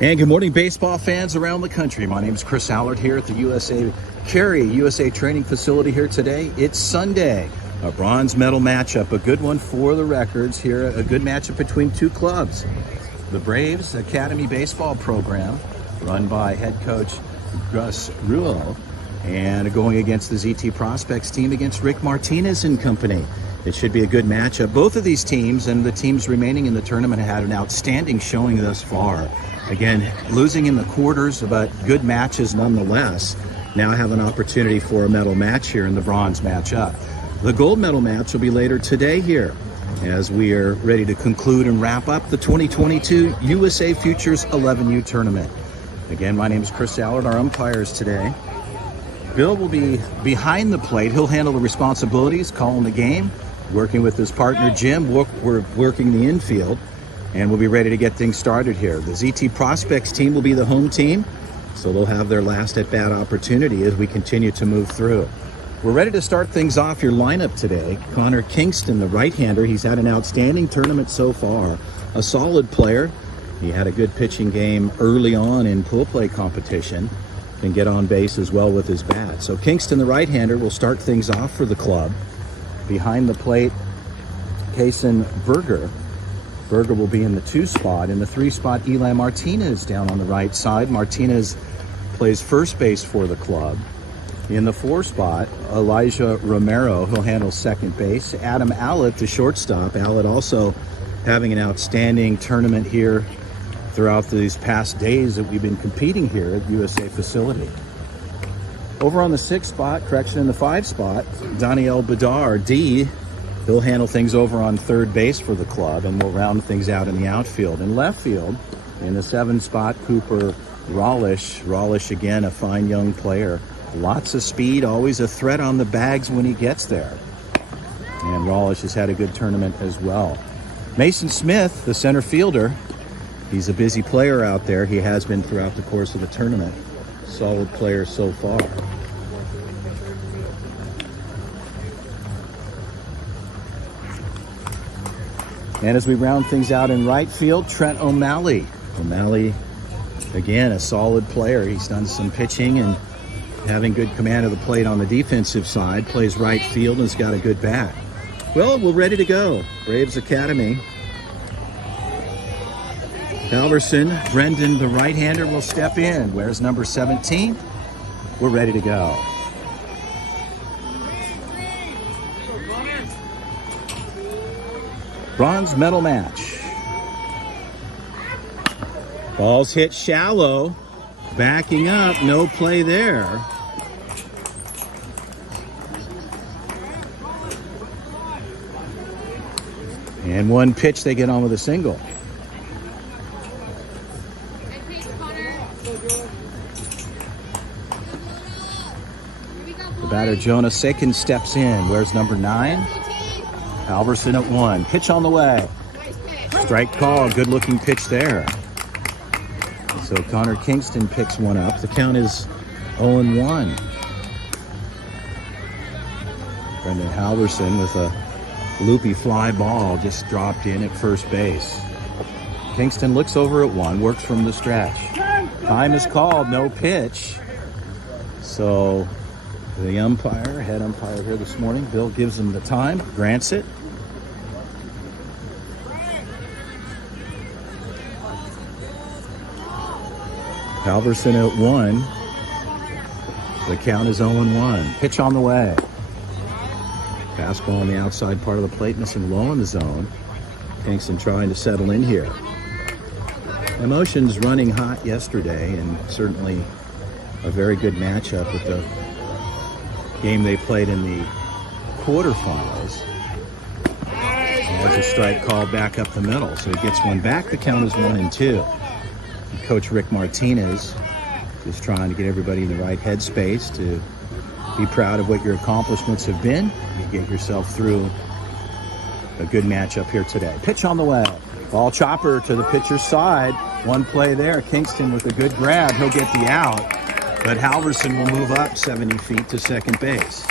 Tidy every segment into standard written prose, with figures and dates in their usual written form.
And good morning, baseball fans around the country. My name is Chris Allard here at the USA Training Facility here today. It's Sunday, a bronze medal matchup, a good one for the records here, a good matchup between two clubs. The Braves Academy Baseball Program, run by head coach Gus Ruo, and going against the ZT Prospects team against Rick Martinez and company. It should be a good matchup. Both of these teams and the teams remaining in the tournament had an outstanding showing thus far. Again, losing in the quarters, but good matches nonetheless. Now have an opportunity for a medal match here in the bronze matchup. The gold medal match will be later today here as we are ready to conclude and wrap up the 2022 USA Futures 11U tournament. Again, my name is Chris Allard, our umpires today. Bill will be behind the plate. He'll handle the responsibilities, calling the game, working with his partner Jim. We're working the infield. And we'll be ready to get things started here. The ZT Prospects team will be the home team, so they'll have their last at-bat opportunity as we continue to move through. We're ready to start things off. Your lineup today: Connor Kingston, the right-hander. He's had an outstanding tournament so far, a solid player. He had a good pitching game early on in pool play competition, can get on base as well with his bat. So Kingston, the right-hander, will start things off for the club. Behind the plate, Kason Berger. Berger will be in the 2 spot. In the 3 spot, Eli Martinez down on the right side. Martinez plays first base for the club. In the 4 spot, Elijah Romero, he'll handle second base. Adam Allett, the shortstop. Allett also having an outstanding tournament here throughout these past days that we've been competing here at USA facility. Over on the 6 spot, in the 5 spot, Daniel Bedard, D. He'll handle things over on third base for the club, and we'll round things out in the outfield. In left field, in the 7 spot, Cooper Rollish. Rollish, again, a fine young player. Lots of speed, always a threat on the bags when he gets there. And Rollish has had a good tournament as well. Mason Smith, the center fielder. He's a busy player out there. He has been throughout the course of the tournament. Solid player so far. And as we round things out in right field, Trent O'Malley. O'Malley, again, a solid player. He's done some pitching and having good command of the plate on the defensive side. Plays right field and has got a good bat. Well, we're ready to go. Braves Academy. Halverson, Brendan, the right-hander, will step in. Wears number 17. We're ready to go. Bronze medal match. Ball's hit shallow. Backing up, no play there. And one pitch, they get on with a single. The batter, Jonas Sakin, steps in. Wears number 9. Halverson at 1. Pitch on the way. Strike call. Good looking pitch there. So Connor Kingston picks one up. The count is 0-1. Brendan Halverson with a loopy fly ball just dropped in at first base. Kingston looks over at 1. Works from the stretch. Time is called. No pitch. So the umpire, head umpire here this morning, Bill, gives him the time, grants it. Halverson at 1. The count is 0-1. Pitch on the way. Fastball on the outside part of the plate, missing low in the zone. Kingston trying to settle in here. Emotions running hot yesterday, and certainly a very good matchup with the game they played in the quarterfinals. There's a strike called back up the middle, so he gets one back. The count is 1-2. Coach Rick Martinez just trying to get everybody in the right headspace to be proud of what your accomplishments have been. You get yourself through a good matchup here today. Pitch on the way. Ball chopper to the pitcher's side. One play there. Kingston with a good grab. He'll get the out, but Halverson will move up 70 feet to second base.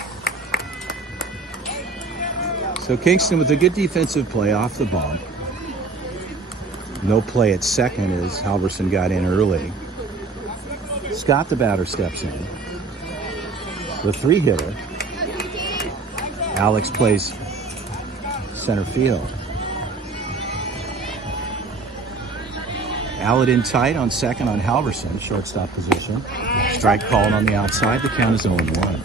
So Kingston with a good defensive play off the bump. No play at second as Halverson got in early. Scott, the batter, steps in. The 3-hitter. Alex plays center field. Allett in tight on second on Halverson, shortstop position. Strike called on the outside. The count is 0-1.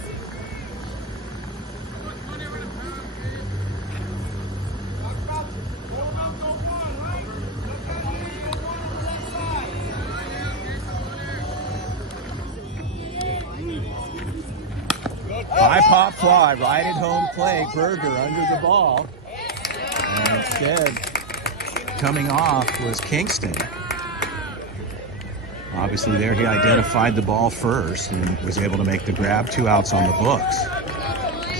High pop fly, right at home plate. Berger under the ball. And instead, coming off was Kingston. Obviously there he identified the ball first and was able to make the grab. 2 outs on the books.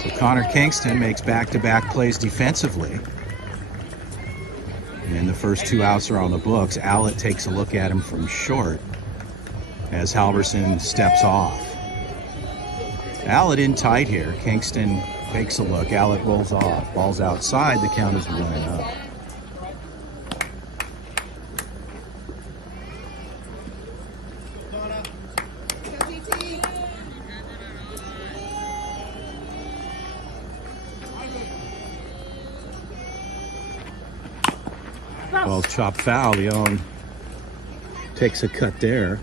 So Connor Kingston makes back-to-back plays defensively. And the first 2 outs are on the books. Allett takes a look at him from short as Halverson steps off. Allett in tight here. Kingston takes a look. Allett rolls off. Ball's outside. The count is 1-0. Ball's chopped foul. Leon takes a cut there.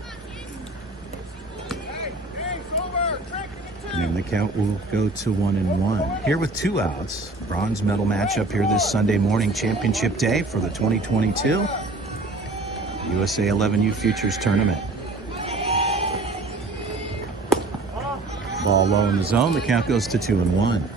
And the count will go to 1-1. Here with 2 outs. Bronze medal matchup here this Sunday morning, championship day for the 2022 USA 11U Futures Tournament. Ball low in the zone. The count goes to 2-1.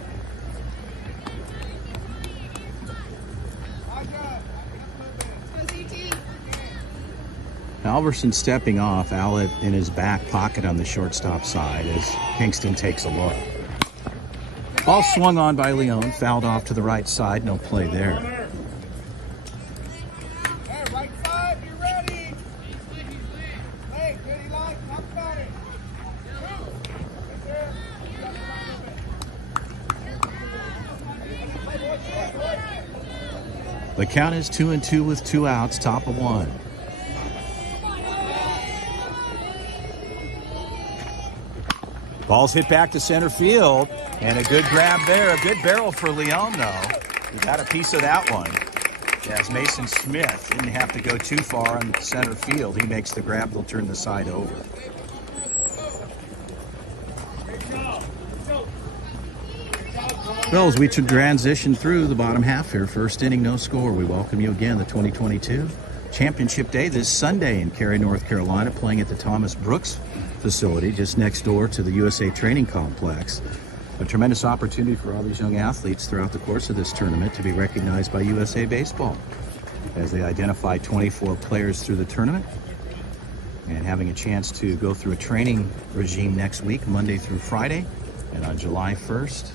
Halverson stepping off. Allett in his back pocket on the shortstop side as Kingston takes a look. Ball swung on by Leon, fouled off to the right side. No play there. Hey, right side, be ready. Hey, good line, talk about it. The count is 2-2 with 2 outs, top of 1. Ball's hit back to center field, and a good grab there. A good barrel for Leon, though. He got a piece of that one. As Mason Smith didn't have to go too far on center field. He makes the grab. They'll turn the side over. Well, as we transition through the bottom half here, first inning, no score. We welcome you again, the 2022 Championship Day this Sunday in Cary, North Carolina, playing at the Thomas Brooks facility just next door to the USA Training Complex. A tremendous opportunity for all these young athletes throughout the course of this tournament to be recognized by USA Baseball as they identify 24 players through the tournament and having a chance to go through a training regime next week, Monday through Friday. And on July 1st,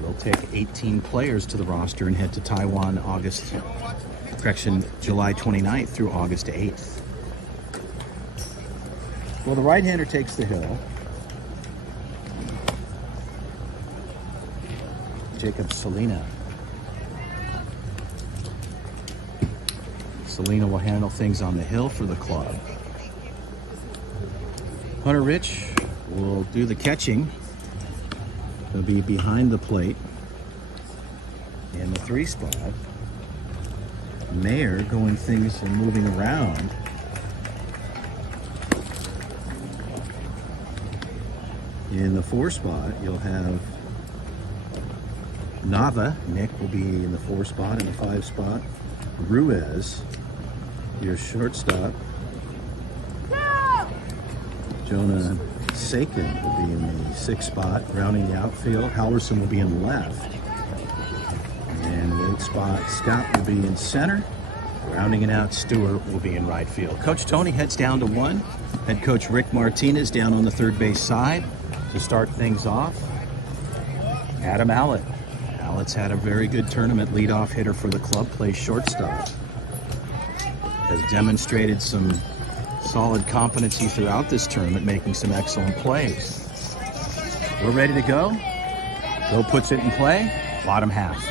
they'll take 18 players to the roster and head to Taiwan July 29th through August 8th. Well, the right-hander takes the hill. Jacob Salina. Salina will handle things on the hill for the club. Hunter Rich will do the catching. He'll be behind the plate in the 3 spot. Mayer going things and moving around. In the 4 spot, you'll have Nava. Nick will be in the 4 spot. In the 5 spot, Ruiz, your shortstop. Jonah Sakin will be in the 6th spot, rounding the outfield. Halverson will be in left. And the 8th spot, Scott will be in center. Rounding it out, Stewart will be in right field. Coach Tony heads down to 1. Head coach Rick Martinez down on the 3rd base side to start things off. Adam Allett. Allett's had a very good tournament. Leadoff hitter for the club, plays shortstop. Has demonstrated some solid competency throughout this tournament, making some excellent plays. We're ready to go. Bill puts it in play. Bottom half.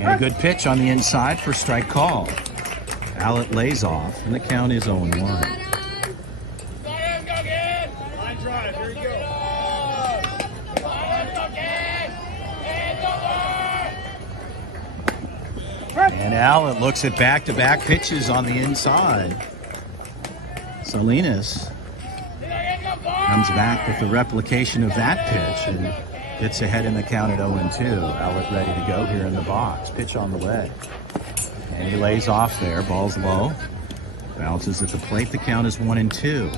And a good pitch on the inside for strike call. Allett lays off, and the count is 0-1. Go ahead, go again. Line drive, here you go. Go ahead, go again. It's over. And Allett looks at back-to-back pitches on the inside. Salinas comes back with the replication of that pitch and gets ahead in the count at 0-2. Allett ready to go here in the box. Pitch on the way. And he lays off there. Ball's low. Bounces at the plate. The count is 1-2.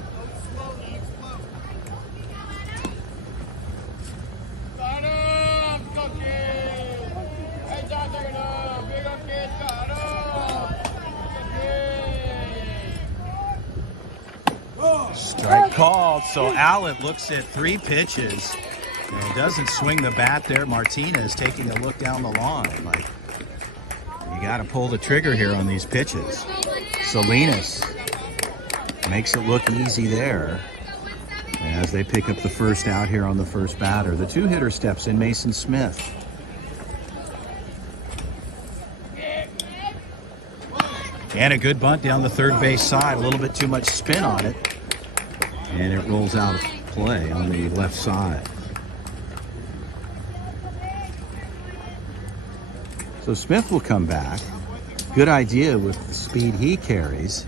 Strike called. So Allett looks at 3 pitches and doesn't swing the bat there. Martinez taking a look down the line. Like, you got to pull the trigger here on these pitches. Salinas makes it look easy there as they pick up the first out here on the first batter. The 2-hitter steps in, Mason Smith. And a good bunt down the third base side. A little bit too much spin on it. And it rolls out of play on the left side. So Smith will come back. Good idea with the speed he carries.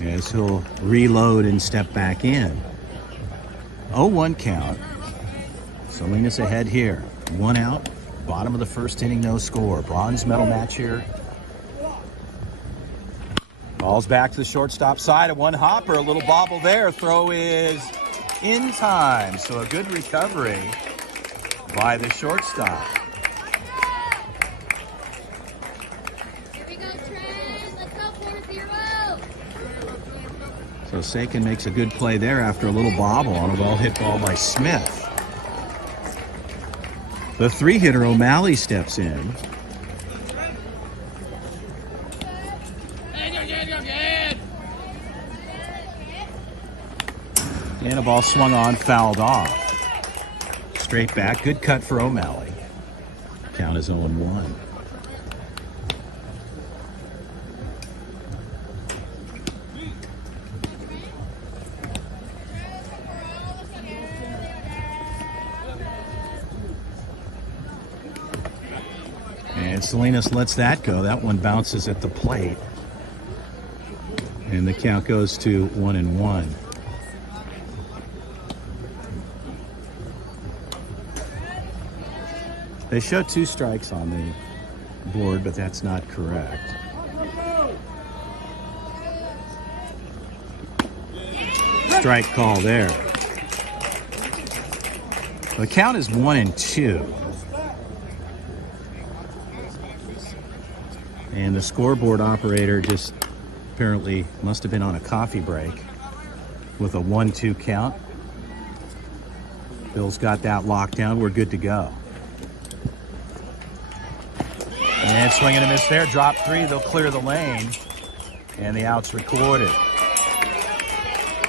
As he'll reload and step back in. 0-1 count. Salinas ahead here. 1 out. Bottom of the first inning, no score. Bronze medal match here. Ball's back to the shortstop side. A 1 hopper. A little bobble there. Throw is in time. So a good recovery by the shortstop. Here we go, Trent. Let's go, 4-0. So Sakin makes a good play there after a little bobble on a well-hit ball by Smith. The 3-hitter O'Malley steps in. And a ball swung on, fouled off. Straight back, good cut for O'Malley. Count is 0-1. And Salinas lets that go. That one bounces at the plate. And the count goes to 1-1. They show 2 strikes on the board, but that's not correct. Strike call there. The count is 1-2. And the scoreboard operator just apparently must have been on a coffee break with a 1-2 count. Bill's got that locked down. We're good to go. And swing and a miss there. Drop 3. They'll clear the lane. And the out's recorded.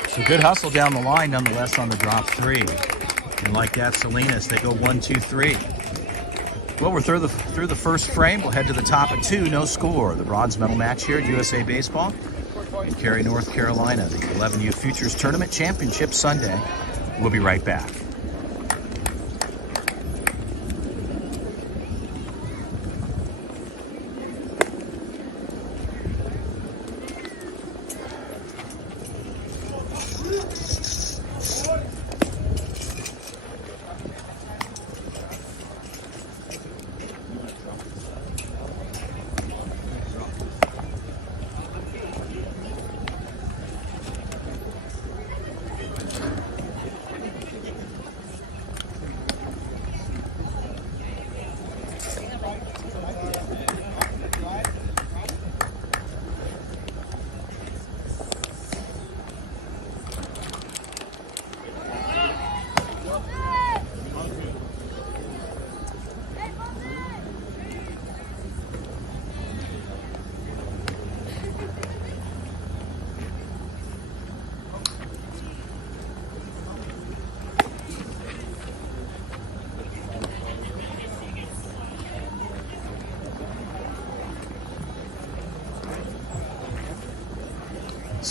So good hustle down the line nonetheless on the drop 3. And like that, Salinas, they go 1-2-3. Well, we're through the first frame. We'll head to the top of 2. No score. The bronze medal match here at USA Baseball in Cary, North Carolina. The 11U Futures Tournament Championship Sunday. We'll be right back.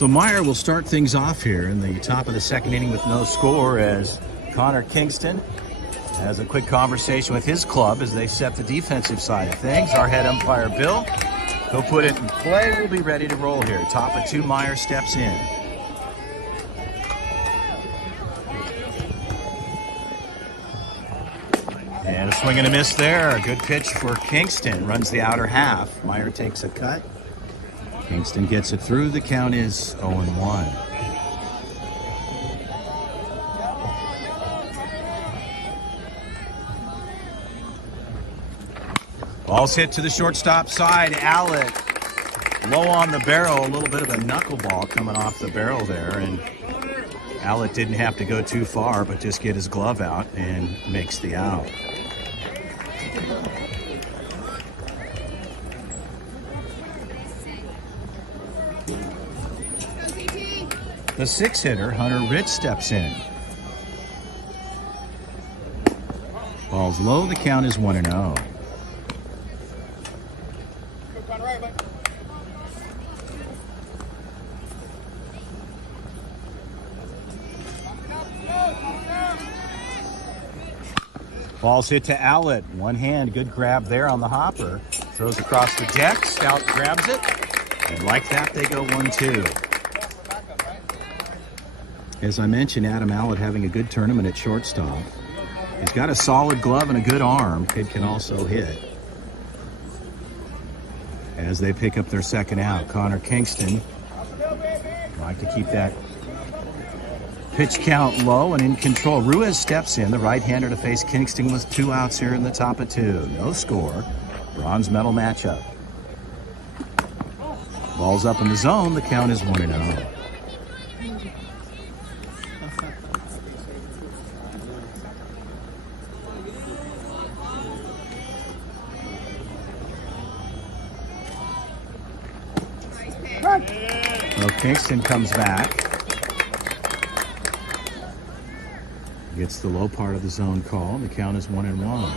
So Meyer will start things off here in the top of the second inning with no score as Connor Kingston has a quick conversation with his club as they set the defensive side of things. Our head umpire, Bill, he'll put it in play. We'll be ready to roll here. Top of 2, Meyer steps in. And a swing and a miss there. A good pitch for Kingston. Runs the outer half. Meyer takes a cut. Kingston gets it through. The count is 0-1. Ball's hit to the shortstop side. Allett low on the barrel. A little bit of a knuckleball coming off the barrel there. And Allett didn't have to go too far, but just get his glove out and makes the out. The 6-hitter, Hunter Rich, steps in. Ball's low. The count is 1-0. Ball's hit to Allett. One hand, good grab there on the hopper. Throws across the deck. Scout grabs it. And like that, they go 1-2. As I mentioned, Adam Allett having a good tournament at shortstop. He's got a solid glove and a good arm. Kid can also hit. As they pick up their second out, Connor Kingston like to keep that pitch count low and in control. Ruiz steps in, the right-hander to face Kingston with 2 outs here in the top of 2. No score. Bronze medal matchup. Ball's up in the zone. The count is 1-0. Well, Kingston comes back. Gets the low part of the zone call. The count is 1-1.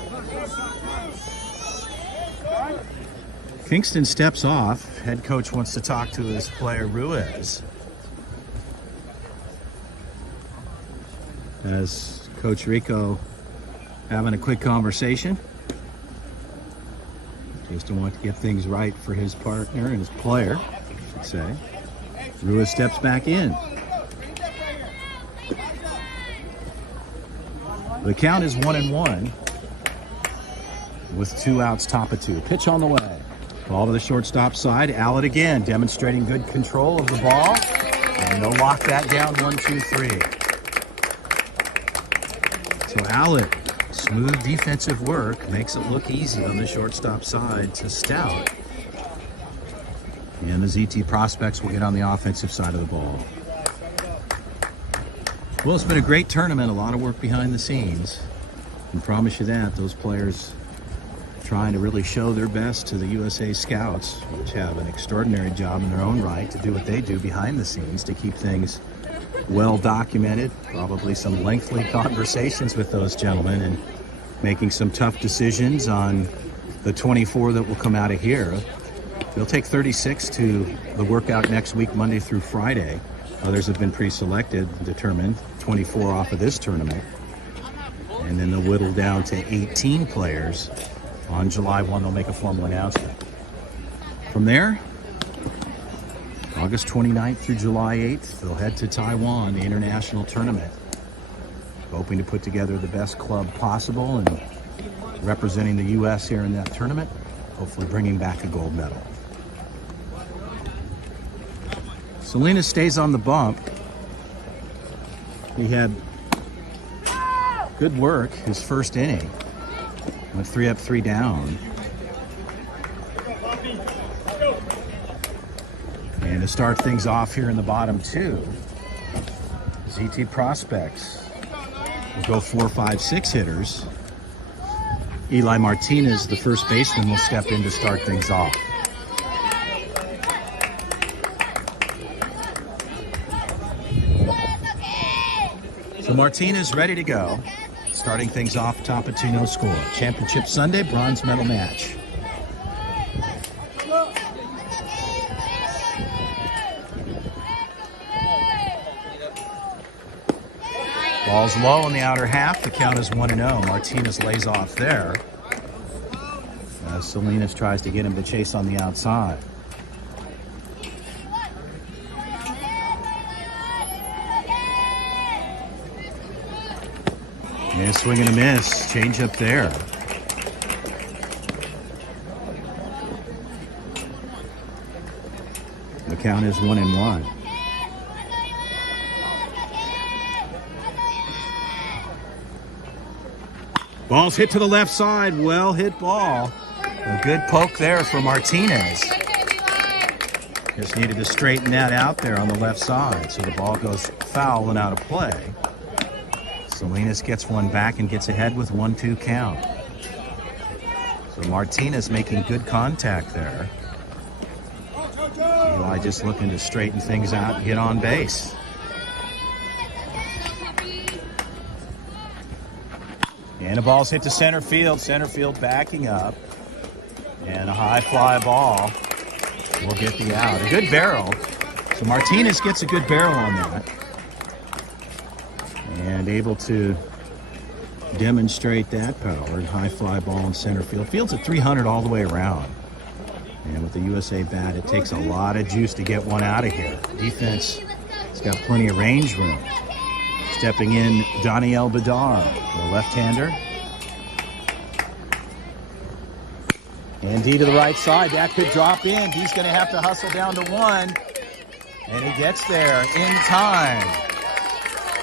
Kingston steps off. Head coach wants to talk to his player Ruiz. As Coach Rico having a quick conversation. Just to want to get things right for his partner and his player, I should say. Ruiz steps back in. The count is 1-1 with 2 outs, top of 2. Pitch on the way. Ball to the shortstop side. Allett again, demonstrating good control of the ball. And they'll lock that down 1-2-3. So Allett, smooth defensive work, makes it look easy on the shortstop side to Stout. And the ZT prospects will get on the offensive side of the ball. Well, it's been a great tournament, a lot of work behind the scenes. I can promise you that. Those players trying to really show their best to the USA Scouts, which have an extraordinary job in their own right to do what they do behind the scenes to keep things well documented. Probably some lengthy conversations with those gentlemen and making some tough decisions on the 24 that will come out of here. They'll take 36 to the workout next week, Monday through Friday. Others have been pre-selected, determined, 24 off of this tournament. And then they'll whittle down to 18 players. On July 1, they'll make a formal announcement. From there, August 29th through July 8th, they'll head to Taiwan, the international tournament. Hoping to put together the best club possible and representing the U.S. here in that tournament, hopefully bringing back a gold medal. Salinas stays on the bump. He had good work his first inning. Went 3 up, 3 down. And to start things off here in the bottom 2, ZT prospects will go 4, 5, 6 hitters. Eli Martinez, the first baseman, will step in to start things off. So Martinez ready to go. Starting things off, top of 2, no score. Championship Sunday, bronze medal match. Ball's low in the outer half. The count is 1-0. Martinez lays off there. Salinas tries to get him to chase on the outside. And swing and a miss. Change up there. The count is 1-1. Ball's hit to the left side. Well hit ball. A good poke there for Martinez. Just needed to straighten that out there on the left side. So the ball goes foul and out of play. Salinas gets one back and gets ahead with 1-2 count. So Martinez making good contact there. Eli just looking to straighten things out and get on base. And the ball's hit to center field. Center field backing up. And a high fly ball will get the out. A good barrel. So Martinez gets a good barrel on that. And able to demonstrate that power. High fly ball in center field. Field's at 300 all the way around. And with the USA bat, it takes a lot of juice to get one out of here. Defense has got plenty of range room. Stepping in, Daniel Bedard, the left-hander. And D to the right side. That could drop in. He's going to have to hustle down to one. And he gets there in time.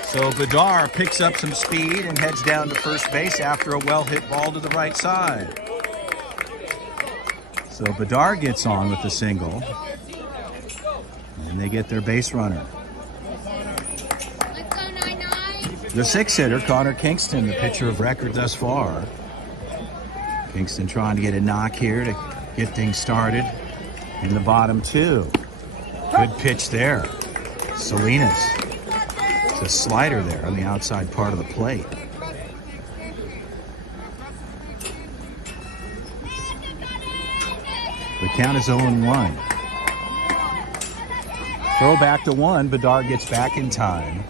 So Bedard picks up some speed and heads down to first base after a well-hit ball to the right side. So Bedard gets on with the single. And they get their base runner. The six-hitter, Connor Kingston, the pitcher of record thus far. Kingston trying to get a knock here to get things started in the bottom two. Good pitch there. Salinas. It's a slider there on the outside part of the plate. The count is 0-1. Throw back to one. Bedard gets back in time.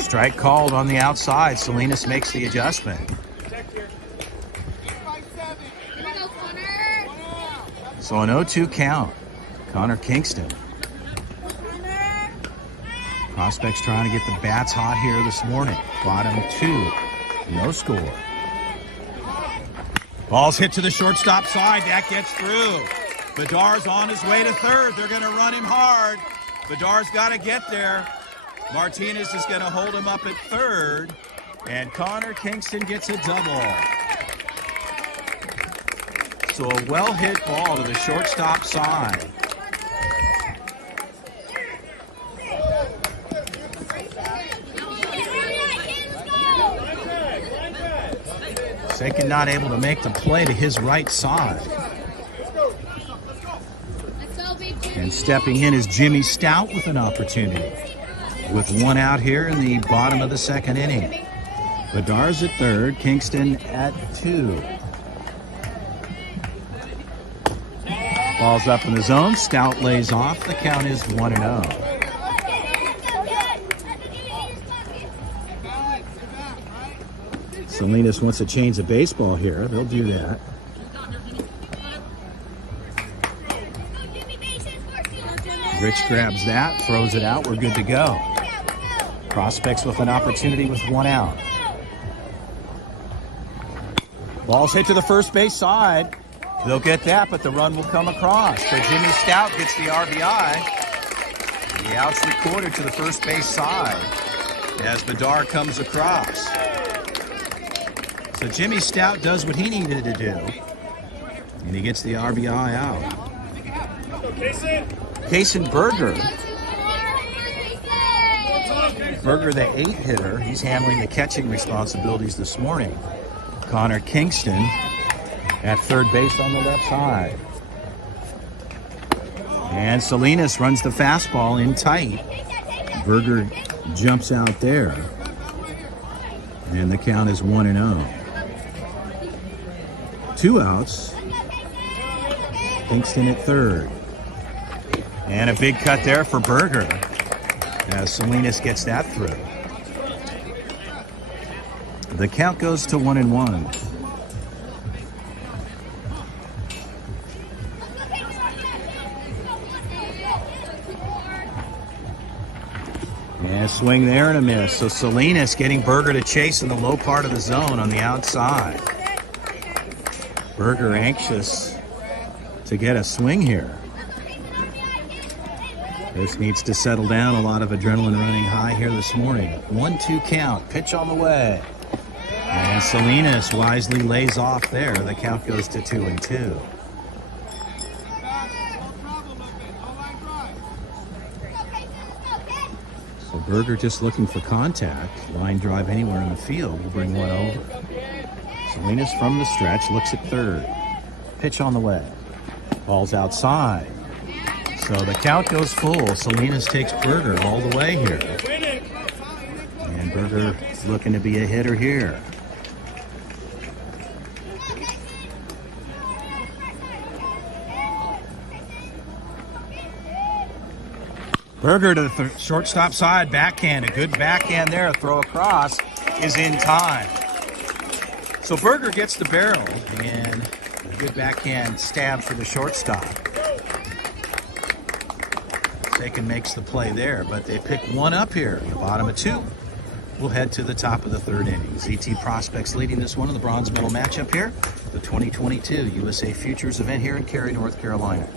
Strike called on the outside. Salinas makes the adjustment. So an 0-2 count. Connor Kingston. Prospects trying to get the bats hot here this morning. Bottom two. No score. Ball's hit to the shortstop side. That gets through. Bedard's on his way to third. They're going to run him hard. Bedard's got to get there. Martinez is going to hold him up at third, and Connor Kingston gets a double. So a well-hit ball to the shortstop side. Sakin not able to make the play to his right side. And stepping in is Jimmy Stout with an opportunity. With one out here in the bottom of the second inning. Bedard's at third, Kingston at two. Ball's up in the zone, Stout lays off, the count is 1-0. Salinas wants to change the baseball here, they'll do that. Rich grabs that, throws it out, we're good to go. Prospects with an opportunity with one out. Ball's hit to the first base side. They'll get that, but the run will come across. So Jimmy Stout gets the RBI. The out's recorded to the first base side as Bedard comes across. So Jimmy Stout does what he needed to do, and he gets the RBI out. Kason Berger. Berger, the 8-hitter, he's handling the catching responsibilities this morning. Connor Kingston at third base on the left side. And Salinas runs the fastball in tight. Berger jumps out there. And the count is 1-0. 2 outs. Kingston at third. And a big cut there for Berger as Salinas gets that through. The count goes to 1-1. And a swing there and a miss. So Salinas getting Berger to chase in the low part of the zone on the outside. Berger anxious to get a swing here. This needs to settle down. A lot of adrenaline running high here this morning. 1-2 count. Pitch on the way. And Salinas wisely lays off there. The count goes to 2-2. So Berger just looking for contact. Line drive anywhere in the field will bring one over. Salinas from the stretch looks at third. Pitch on the way. Ball's outside. So the count goes full. Salinas takes Berger all the way here. And Berger looking to be a hitter here. Berger to the shortstop side, backhand. A good backhand there. A throw across is in time. So Berger gets the barrel and a good backhand stab for the shortstop. Sakin makes the play there, but they pick one up here. The bottom of 2. We'll head to the top of the third inning. ZT Prospects leading this one in the bronze medal matchup here. The 2022 USA Futures event here in Cary, North Carolina.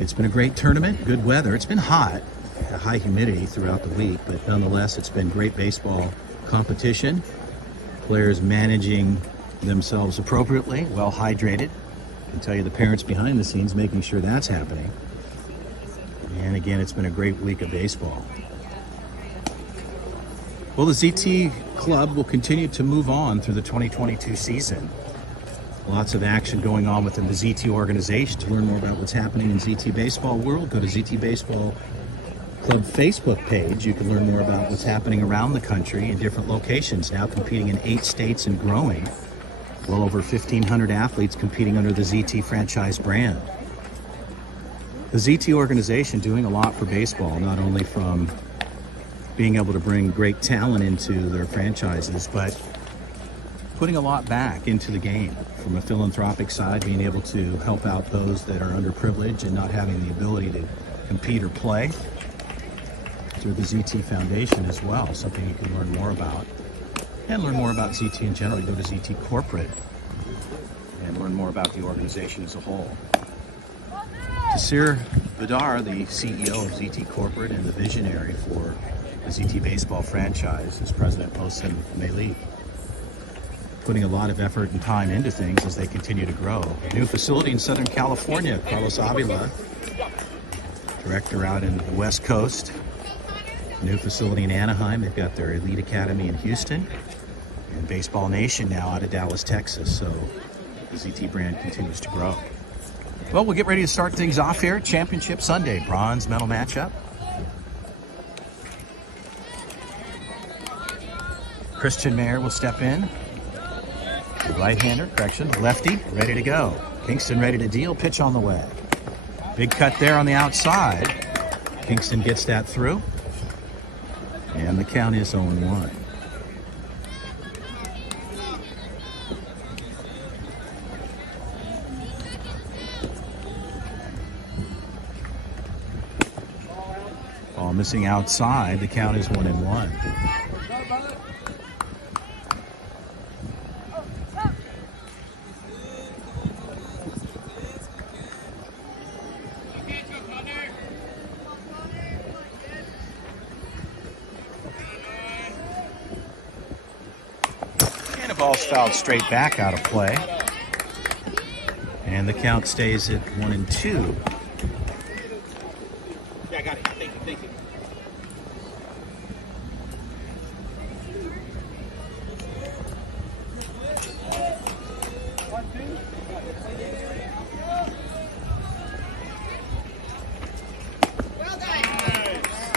It's been a great tournament, good weather. It's been hot, high humidity throughout the week, but nonetheless, it's been great baseball competition. Players managing themselves appropriately, well hydrated. I can tell you the parents behind the scenes making sure that's happening. And again, it's been a great week of baseball. Well, the ZT Club will continue to move on through the 2022 season. Lots of action going on within the ZT organization. To learn more about what's happening in ZT Baseball world, go to ZT Baseball Club Facebook page. You can learn more about what's happening around the country in different locations, now competing in 8 states and growing. Well over 1,500 athletes competing under the ZT franchise brand. The ZT organization doing a lot for baseball, not only from being able to bring great talent into their franchises, but putting a lot back into the game from a philanthropic side, being able to help out those that are underprivileged and not having the ability to compete or play, through the ZT Foundation as well, something you can learn more about. And learn more about ZT in general. You go to ZT Corporate and learn more about the organization as a whole. Tasir Badar, the CEO of ZT Corporate and the visionary for the ZT Baseball franchise, is President Mohsen Malik. Putting a lot of effort and time into things as they continue to grow. New facility in Southern California, Carlos Avila, director out in the West Coast. New facility in Anaheim. They've got their Elite Academy in Houston. And Baseball Nation now out of Dallas, Texas. So the ZT brand continues to grow. Well, we'll get ready to start things off here. Championship Sunday, bronze medal matchup. Christian Mayer will step in. Right-hander, correction, lefty, ready to go. Kingston ready to deal, pitch on the way. Big cut there on the outside. Kingston gets that through. And the count is 0-1. Ball missing outside. The count is 1-1. Ball's fouled straight back out of play. And the count stays at 1-2. Yeah, I got it. Thank you.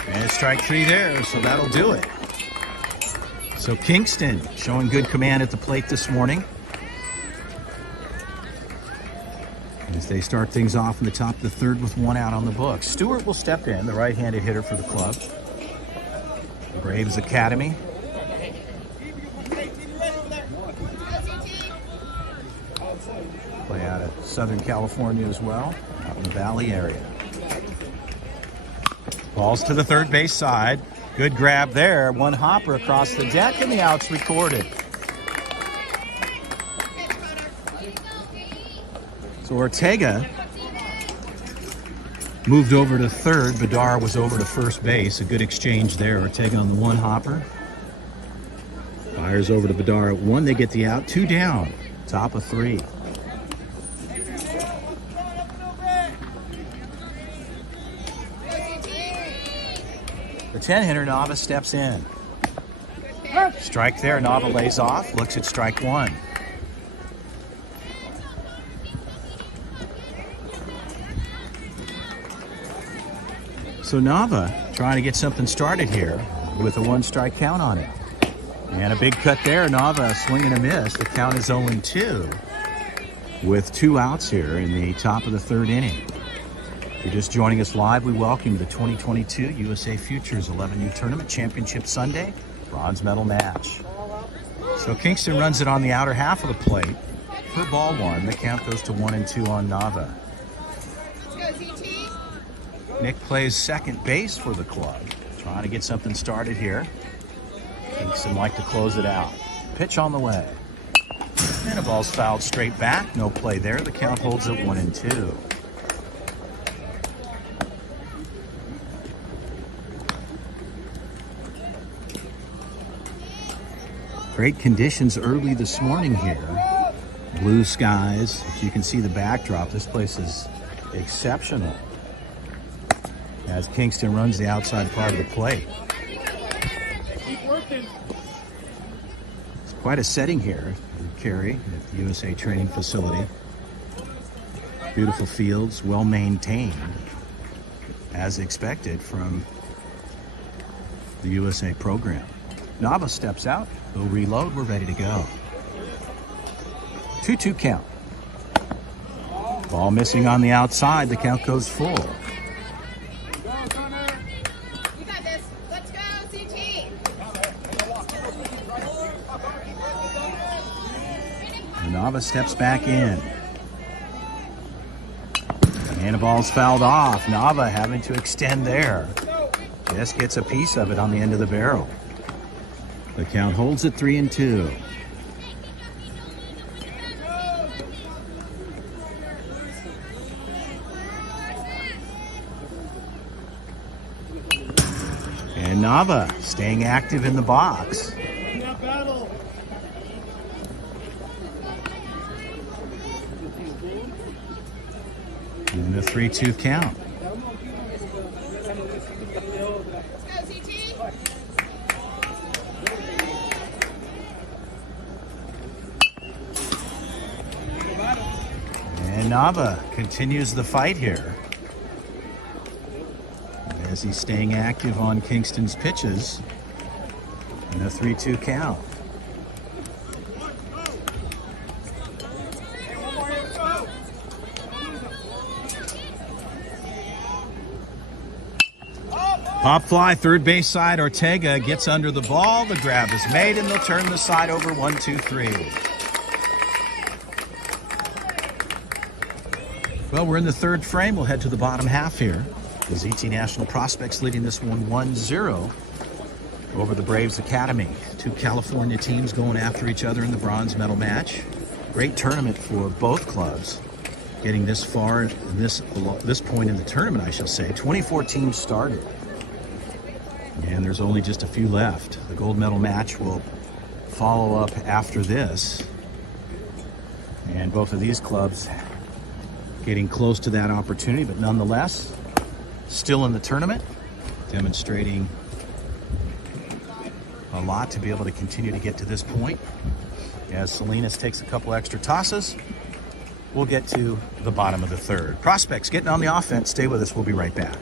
And strike 3 there, so that'll do it. So Kingston showing good command at the plate this morning, as they start things off in the top of the third with one out on the books. Stewart will step in, the right-handed hitter for the club. Braves Academy. Play out of Southern California as well, out in the Valley area. Balls to the third base side. Good grab there. One hopper across the deck, and the out's recorded. So Ortega moved over to third. Bedard was over to first base. A good exchange there. Ortega on the one hopper. Fires over to Bedard at one. They get the out. Two down. Top of three. The 10-hitter, Nava, steps in. Strike there. Nava lays off. Looks at strike one. So Nava trying to get something started here with a one-strike count on it. And a big cut there. Nava swinging a miss. The count is 0-2 with two outs here in the top of the third inning. If you're just joining us live, we welcome you to the 2022 USA Futures 11U Tournament Championship Sunday bronze medal match. So Kingston runs it on the outer half of the plate for ball one. The count goes to 1-2 on Nava. Nick plays second base for the club, trying to get something started here. Kingston like to close it out. Pitch on the way. And a ball's fouled straight back. No play there. The count holds at 1-2. Great conditions early this morning here. Blue skies. If you can see the backdrop, this place is exceptional. As Kingston runs the outside part of the plate. It's quite a setting here in Cary at the USA Training Facility. Beautiful fields, well maintained, as expected from the USA program. Nava steps out, we'll reload, we're ready to go. 2-2 count. Ball missing on the outside, the count goes full. Nava steps back in. And the ball's fouled off. Nava having to extend there. Just gets a piece of it on the end of the barrel. The count holds at 3-2. And Nava staying active in the box. And a 3-2 count. And Nava continues the fight here as he's staying active on Kingston's pitches. And a 3-2 count. Pop fly, third base side. Ortega gets under the ball. The grab is made, and they'll turn the side over 1-2-3. Well, we're in the third frame. We'll head to the bottom half here. The ZT National Prospects leading this one 1-0 over the Braves Academy. Two California teams going after each other in the bronze medal match. Great tournament for both clubs. Getting this far, this point in the tournament, I shall say. 24 teams started. And there's only just a few left. The gold medal match will follow up after this. And both of these clubs getting close to that opportunity, but nonetheless, still in the tournament, demonstrating a lot to be able to continue to get to this point. As Salinas takes a couple extra tosses, we'll get to the bottom of the third. Prospects getting on the offense. Stay with us. We'll be right back.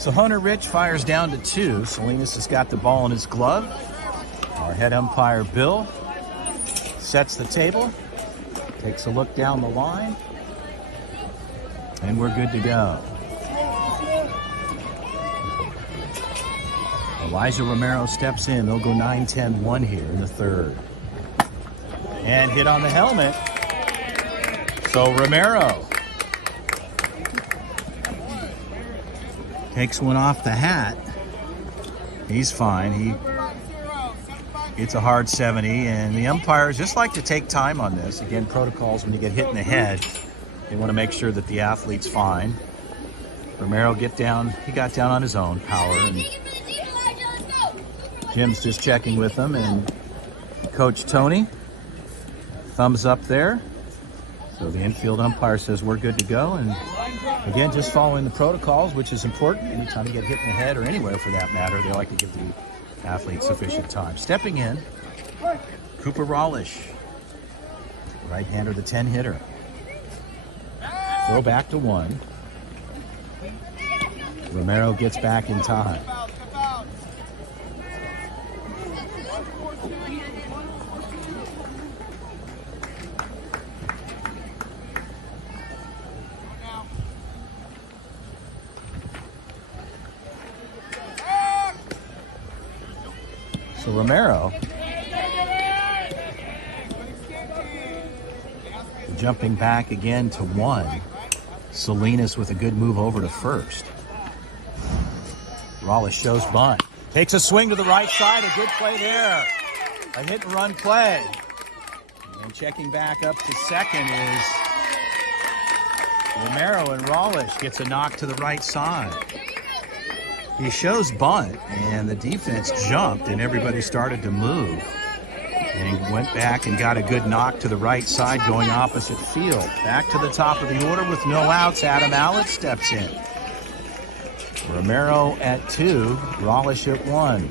So Hunter Rich fires down to 2. Salinas has got the ball in his glove. Our head umpire, Bill, sets the table, takes a look down the line, and we're good to go. Elijah Romero steps in. They'll go 9-10-1 here in the third. And hit on the helmet. So Romero takes one off the hat. He's fine. He gets a hard 70, and the umpires just like to take time on this. Again, protocols when you get hit in the head, they want to make sure that the athlete's fine. Romero he got down on his own power, and Jim's just checking with him, and Coach Tony, thumbs up there. So the infield umpire says we're good to go, and again, just following the protocols, which is important. Anytime you get hit in the head or anywhere for that matter, they like to give the athlete sufficient time. Stepping in, Cooper Rawlish, right-hander, the 10-hitter. Throw back to 1. Romero gets back in time. So Romero jumping back again to 1. Salinas with a good move over to first. Rawlish shows bunt. Takes a swing to the right side. A good play there. A hit and run play. And checking back up to second is Romero, and Rawlish gets a knock to the right side. He shows bunt, and the defense jumped, and everybody started to move. And he went back and got a good knock to the right side going opposite field. Back to the top of the order with no outs. Adam Allett steps in. Romero at 2, Rawlish at 1.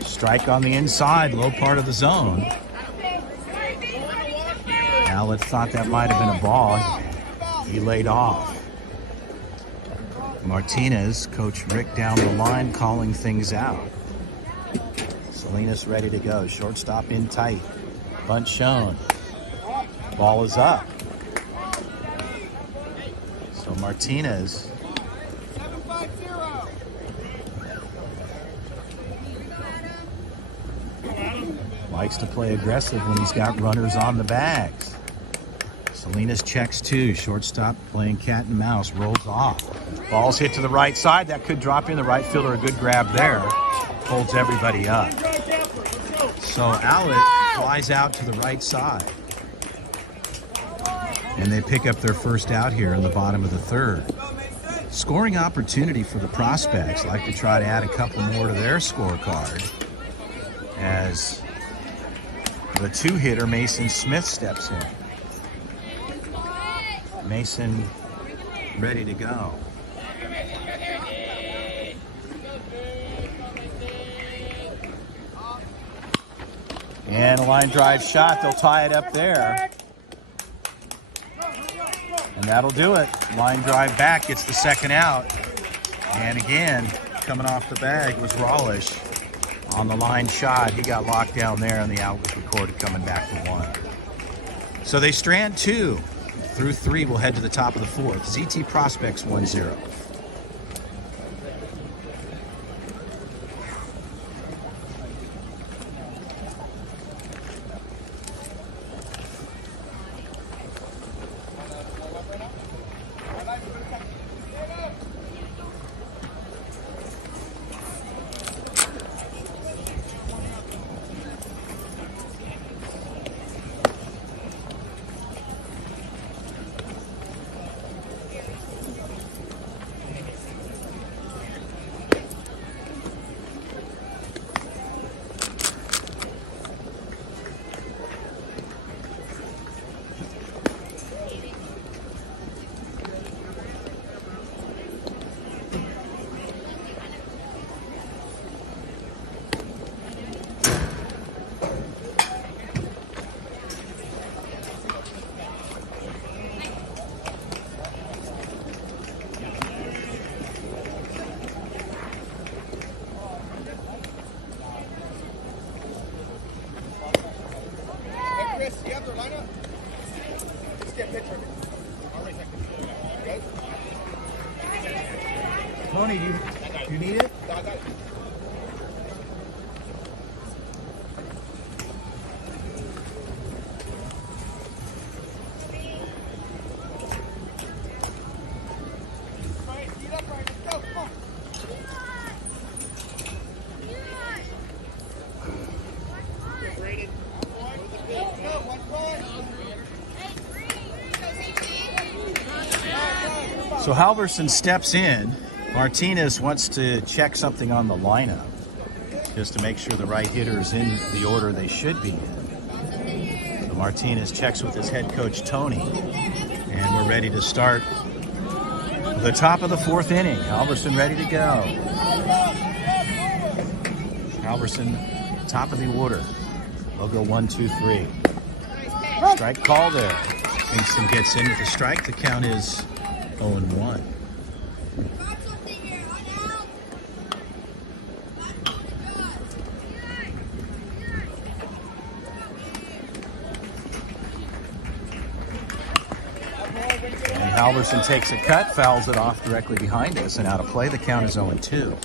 Strike on the inside, low part of the zone. Allett thought that might have been a ball. He laid off. Martinez, Coach Rick down the line calling things out. Salinas ready to go. Shortstop in tight. Bunt shown. Ball is up. So Martinez likes to play aggressive when he's got runners on the bags. Salinas checks 2. Shortstop playing cat and mouse. Rolls off. Ball's hit to the right side. That could drop in. The right fielder, a good grab there. Holds everybody up. So Allett flies out to the right side. And they pick up their first out here in the bottom of the third. Scoring opportunity for the prospects. Like to try to add a couple more to their scorecard. As the 2-hitter, Mason Smith, steps in. Mason ready to go. And a line drive shot. They'll tie it up there. And that'll do it. Line drive back gets the second out. And again, coming off the bag was Rawlish on the line shot. He got locked down there, and the out was recorded coming back to 1. So they strand 2. Through 3, we'll head to the top of the 4th. ZT Prospects 1-0. Arthur, line up. Let's get a picture of it. I'll raise that picture. Good? Tony, do you need it? No, I got it. Right, get up, right, let's go, come on. Rated. Go, 1 point. So Halverson steps in. Martinez wants to check something on the lineup just to make sure the right hitter is in the order they should be in. So Martinez checks with his head coach, Tony, and we're ready to start the top of the 4th inning. Halverson ready to go. Halverson, top of the order. They'll go 1, 2, 3. Strike call there. Kingston gets in with a strike. The count is 0-1. And Halverson takes a cut, fouls it off directly behind us, and out of play. The count is 0-2.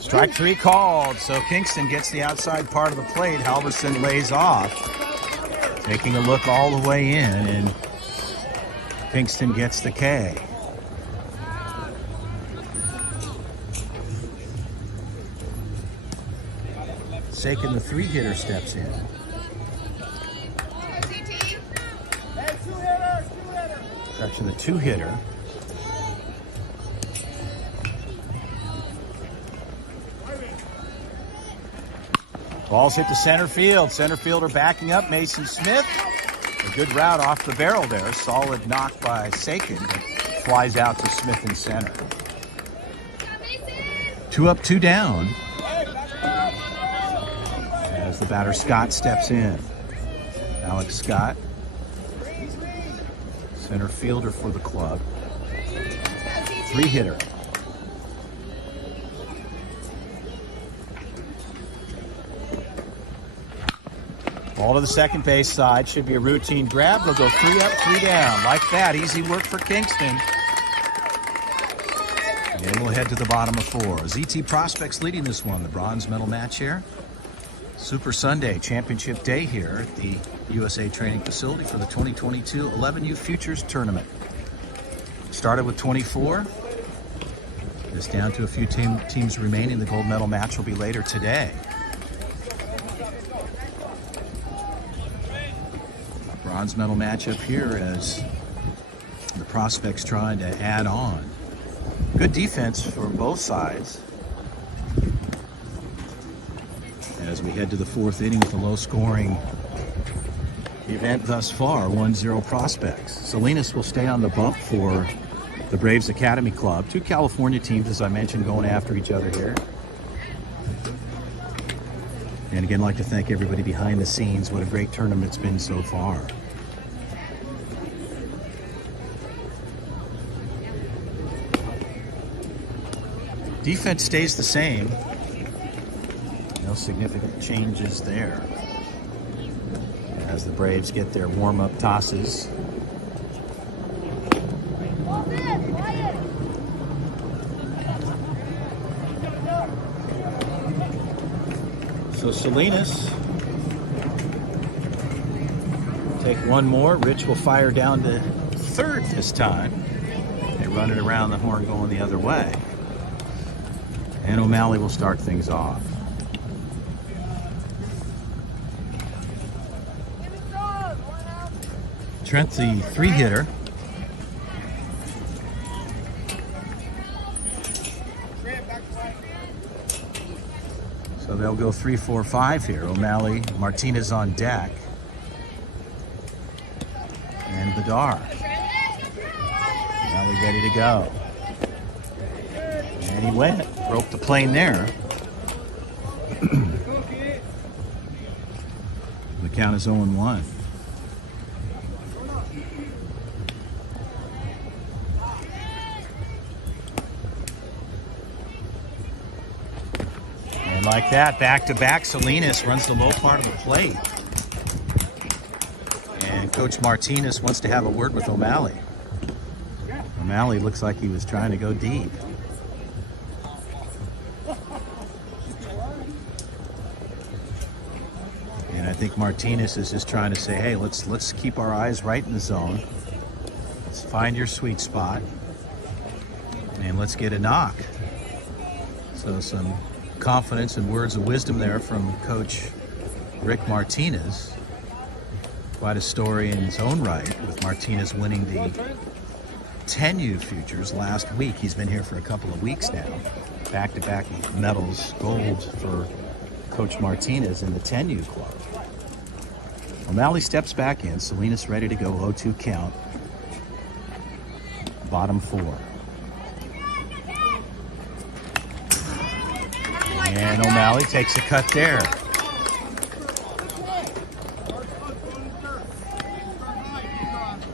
Strike 3 called, so Kingston gets the outside part of the plate. Halverson lays off, taking a look all the way in, and Kingston gets the K. Sakin, the 3-hitter, steps in. Correction, the 2-hitter. Ball's hit to center field. Center fielder backing up. Mason Smith. A good route off the barrel there. Solid knock by Sakin. Flies out to Smith in center. 2 up, 2 down. As the batter Scott steps in. Alex Scott. Center fielder for the club. 3-hitter. Ball to the second base side. Should be a routine grab. They'll go 3 up, 3 down. Like that. Easy work for Kingston. And we'll head to the bottom of 4. ZT Prospects leading this one. The bronze medal match here. Super Sunday, championship day here at the USA Training Facility for the 2022 11U Futures Tournament. Started with 24. Just down to a few teams remaining. The gold medal match will be later today. Bronze medal matchup here as the Prospects trying to add on. Good defense for both sides. As we head to the 4th inning with a low-scoring event thus far, 1-0 Prospects. Salinas will stay on the bump for the Braves Academy Club. 2 California teams, as I mentioned, going after each other here. And again, I'd like to thank everybody behind the scenes. What a great tournament it's been so far. Defense stays the same. No significant changes there. As the Braves get their warm-up tosses. So Salinas take one more. Rich will fire down to 3rd this time. They run it around the horn going the other way. And O'Malley will start things off. Trent, the 3-hitter. So they'll go 3, 4, 5 here. O'Malley, Martinez on deck. And Bedard. O'Malley ready to go. And he went. Broke the plane there. The count is 0-1. And like that, back-to-back, Salinas runs the low part of the plate. And Coach Martinez wants to have a word with O'Malley. O'Malley looks like he was trying to go deep. And I think Martinez is just trying to say, hey, let's keep our eyes right in the zone. Let's find your sweet spot. And let's get a knock. So some confidence and words of wisdom there from Coach Rick Martinez. Quite a story in his own right, with Martinez winning the 10U Futures last week. He's been here for a couple of weeks now. Back-to-back medals, gold for Coach Martinez in the 10U club. O'Malley steps back in. Salinas ready to go. 0-2 count. Bottom 4. And O'Malley takes a cut there.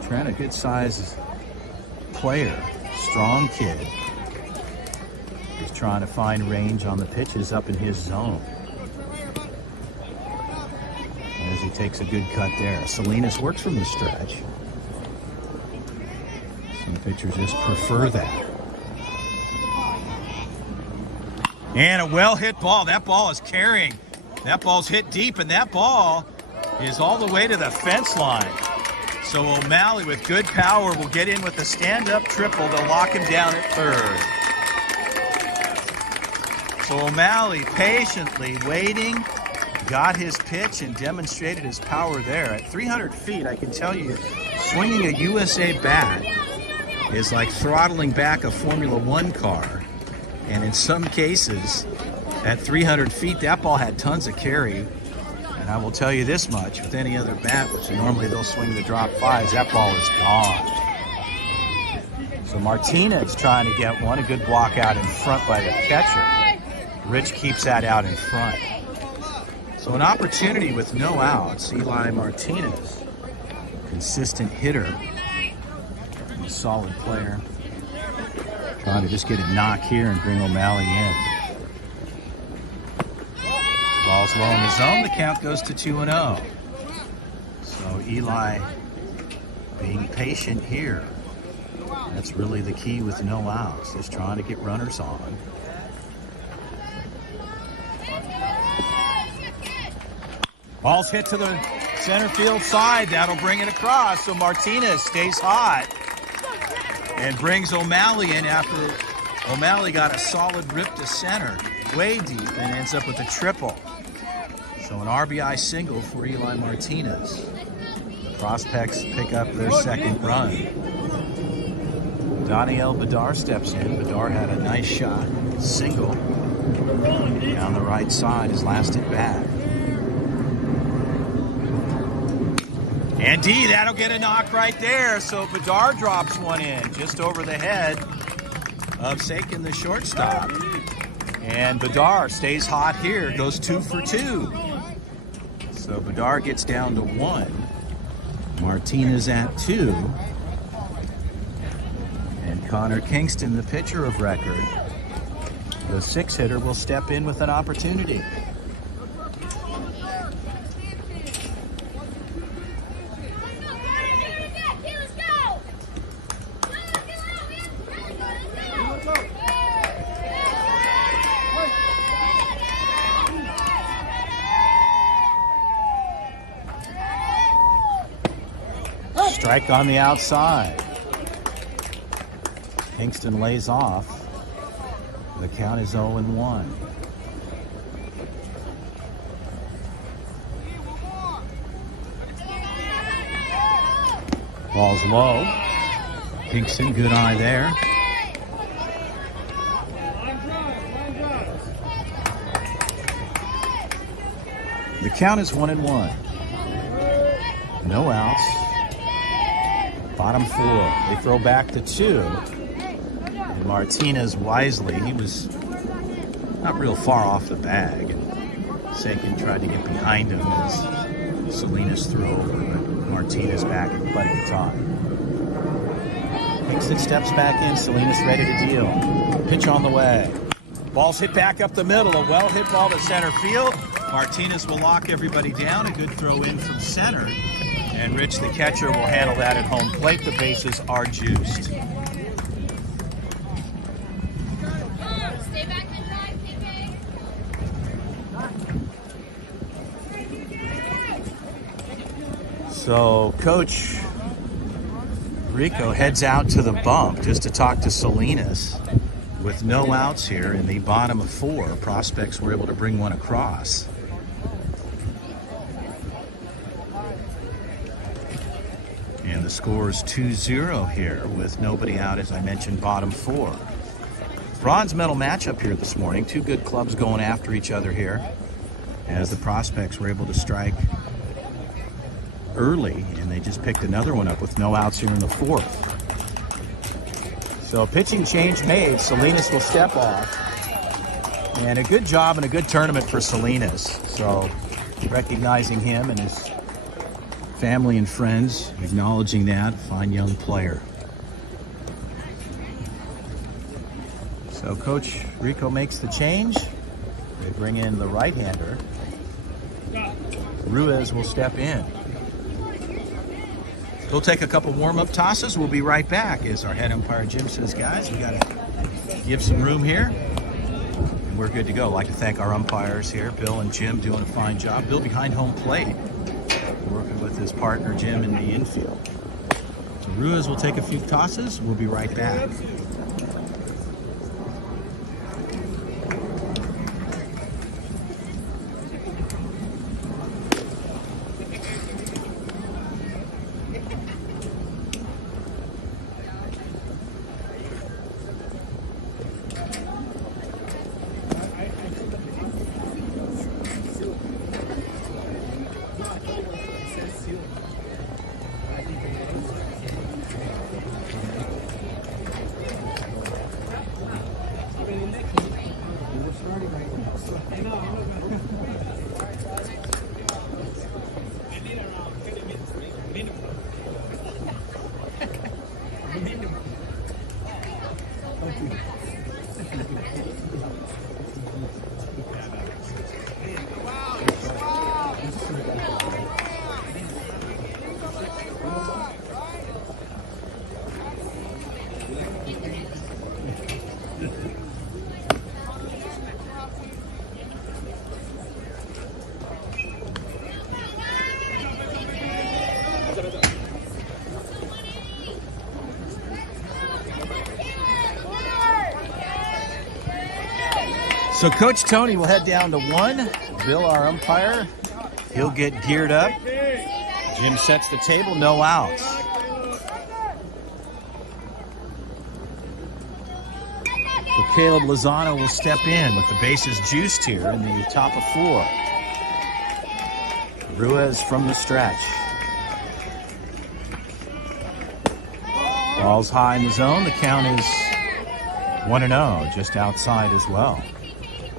Trent, a good size player, strong kid. He's trying to find range on the pitches up in his zone. As he takes a good cut there. Salinas works from the stretch. Some pitchers just prefer that. And a well-hit ball. That ball is carrying. That ball's hit deep, and that ball is all the way to the fence line. So O'Malley, with good power, will get in with a stand-up triple to lock him down at third. So O'Malley patiently waiting, got his pitch and demonstrated his power there. At 300 feet, I can tell you, swinging a USA bat is like throttling back a Formula One car. And in some cases, at 300 feet, that ball had tons of carry. And I will tell you this much, with any other bat, which normally they'll swing the drop fives, that ball is gone. So Martinez trying to get one, a good block out in front by the catcher. Rich keeps that out in front. So an opportunity with no outs. Eli Martinez, consistent hitter, a solid player. Trying to just get a knock here and bring O'Malley in. Ball's low in the zone. The count goes to 2-0. So Eli being patient here. That's really the key with no outs. Just trying to get runners on. Ball's hit to the center field side. That'll bring it across. So Martinez stays hot and brings O'Malley in after O'Malley got a solid rip to center, way deep, and ends up with a triple. So an RBI single for Eli Martinez. The Prospects pick up their second run. Daniel Bedar steps in. Bedar had a nice shot, single, down the right side, his last at bat. And D, that'll get a knock right there. So Bedar drops one in just over the head of Sakin, the shortstop. And Bedar stays hot here, goes 2 for 2. So Bedar gets down to 1. Martinez at 2. And Connor Kingston, the pitcher of record, the 6-hitter, will step in with an opportunity. Strike on the outside. Kingston lays off. The count is 0-1. Ball's low. Kingston, good eye there. The count is 1-1. No outs. Bottom 4. They throw back to 2. And Martinez wisely, he was not real far off the bag. And Sakin tried to get behind him as Salinas threw over, but Martinez back in plenty of time. Kingston steps back in. Salinas ready to deal. Pitch on the way. Ball's hit back up the middle. A well-hit ball to center field. Martinez will lock everybody down. A good throw in from center. And Rich, the catcher, will handle that at home plate. The bases are juiced. Stay back and drive, TK. So Coach Rico heads out to the bump just to talk to Salinas. With no outs here in the bottom of 4, prospects were able to bring one across. And the score is 2-0 here with nobody out, as I mentioned, bottom 4. Bronze medal matchup here this morning. 2 good clubs going after each other here as the prospects were able to strike early, and they just picked another one up with no outs here in the 4th. So a pitching change made. Salinas will step off. And a good job and a good tournament for Salinas. So recognizing him and his family and friends, acknowledging that. Fine young player. So Coach Rico makes the change. They bring in the right-hander. Ruiz will step in. We'll take a couple warm-up tosses. We'll be right back. As our head umpire Jim says, guys, we got to give some room here. And we're good to go. I'd like to thank our umpires here, Bill and Jim, doing a fine job. Bill behind home plate, working with his partner Jim in the infield. So Ruiz will take a few tosses. We'll be right back. So Coach Tony will head down to 1. Bill, our umpire, he'll get geared up. Jim sets the table, no outs. So Caleb Lozano will step in with the bases juiced here in the top of 4. Ruiz from the stretch. Ball's high in the zone. The count is 1-0, just outside as well.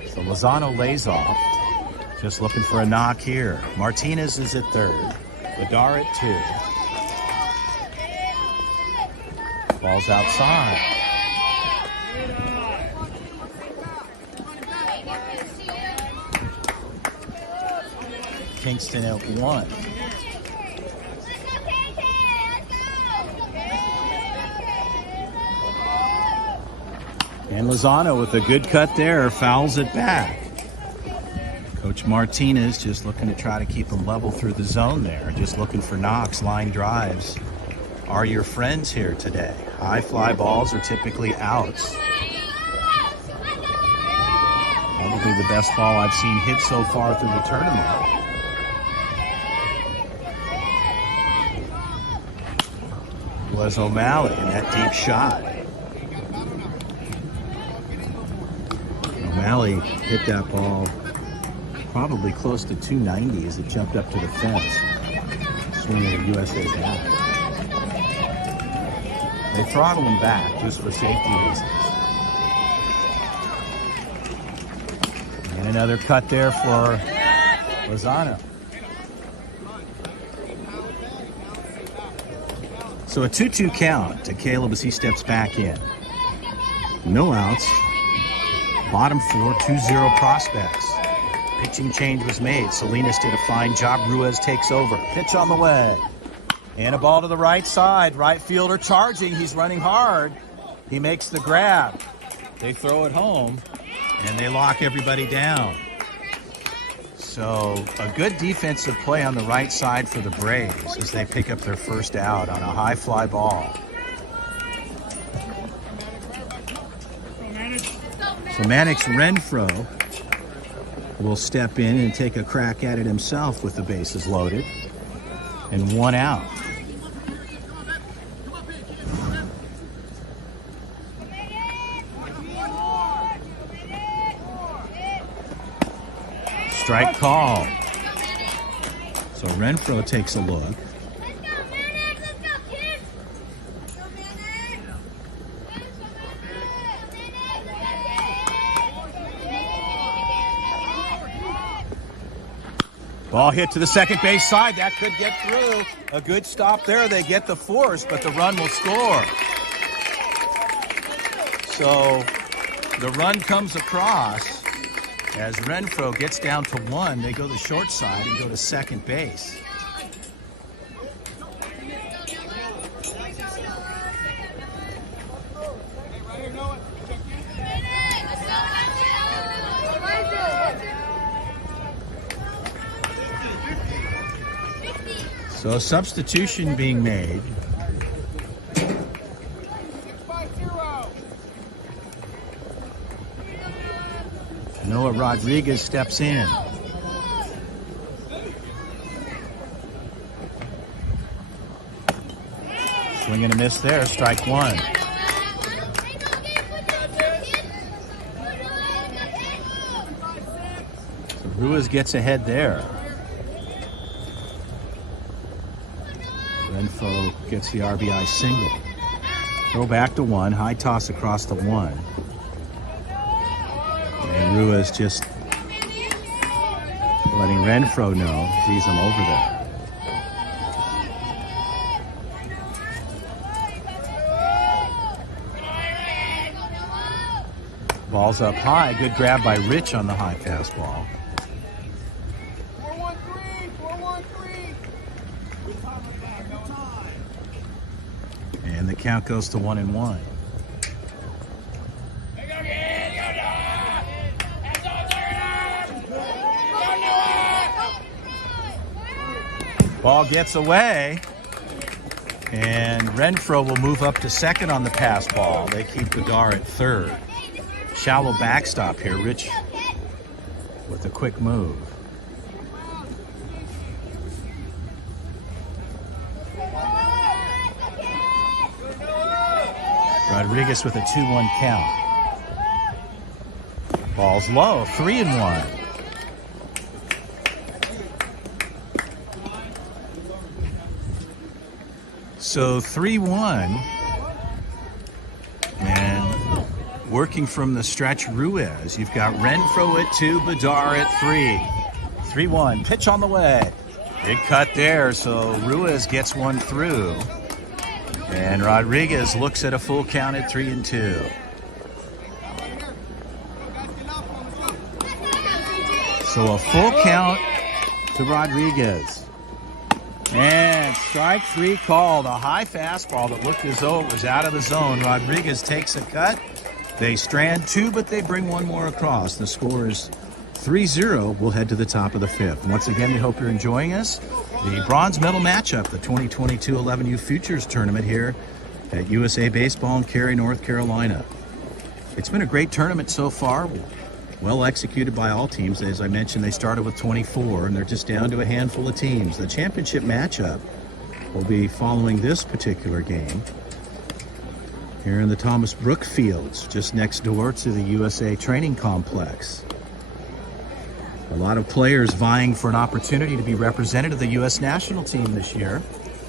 So Lozano lays off, just looking for a knock here. Martinez is at 3rd, Bedar at 2. Ball's outside. Kingston at 1. And Lozano with a good cut there, fouls it back. Coach Martinez just looking to try to keep them level through the zone there. Just looking for knocks, line drives are your friends here today. High fly balls are typically outs. Probably the best ball I've seen hit so far through the tournament. Was O'Malley in that deep shot. O'Malley hit that ball probably close to 290 as it jumped up to the fence, swinging a USA bat. They throttled him back just for safety reasons. And another cut there for Lozano. So a 2-2 count to Caleb as he steps back in. No outs. Bottom 4, 2-0 prospects. Pitching change was made. Salinas did a fine job. Ruiz takes over. Pitch on the way. And a ball to the right side. Right fielder charging. He's running hard. He makes the grab. They throw it home, and they lock everybody down. So a good defensive play on the right side for the Braves as they pick up their first out on a high fly ball. So Mannix Renfroe will step in and take a crack at it himself with the bases loaded and 1 out. Strike call. So Renfroe takes a look. Ball hit to the second base side. That could get through. A good stop there. They get the force, but the run will score. So the run comes across. As Renfroe gets down to 1, they go the short side and go to second base. So a substitution being made. Noah Rodriguez steps in. Swing and a miss there, strike 1. So Ruiz gets ahead there. Renfroe gets the RBI single. Throw back to 1, high toss across the 1. And Ruiz just letting Renfroe know he's him over there. Ball's up high. Good grab by Rich on the high fastball. 4-1-3. And the count goes to 1-1. Ball gets away, and Renfroe will move up to second on the pass ball. They keep Bedard at third. Shallow backstop here. Rich with a quick move. Rodriguez with a 2-1 count. Ball's low, 3-1. So 3-1, and working from the stretch, Ruiz. You've got Renfroe at 2, Bedard at 3. 3-1, pitch on the way. Big cut there, so Ruiz gets one through. And Rodriguez looks at a full count at 3-2. So a full count to Rodriguez. And strike 3 called. A high fastball that looked as though it was out of the zone. Rodriguez takes a cut. They strand 2, but they bring 1 more across. The score is 3-0. We'll head to the top of the 5th. And once again, we hope you're enjoying us. The bronze medal matchup, the 2022 11U Futures Tournament here at USA Baseball in Cary, North Carolina. It's been a great tournament so far. Well executed by all teams. As I mentioned, they started with 24, and they're just down to a handful of teams. The championship matchup will be following this particular game here in the Thomas Brook Fields, just next door to the USA Training Complex. A lot of players vying for an opportunity to be represented of the U.S. national team this year.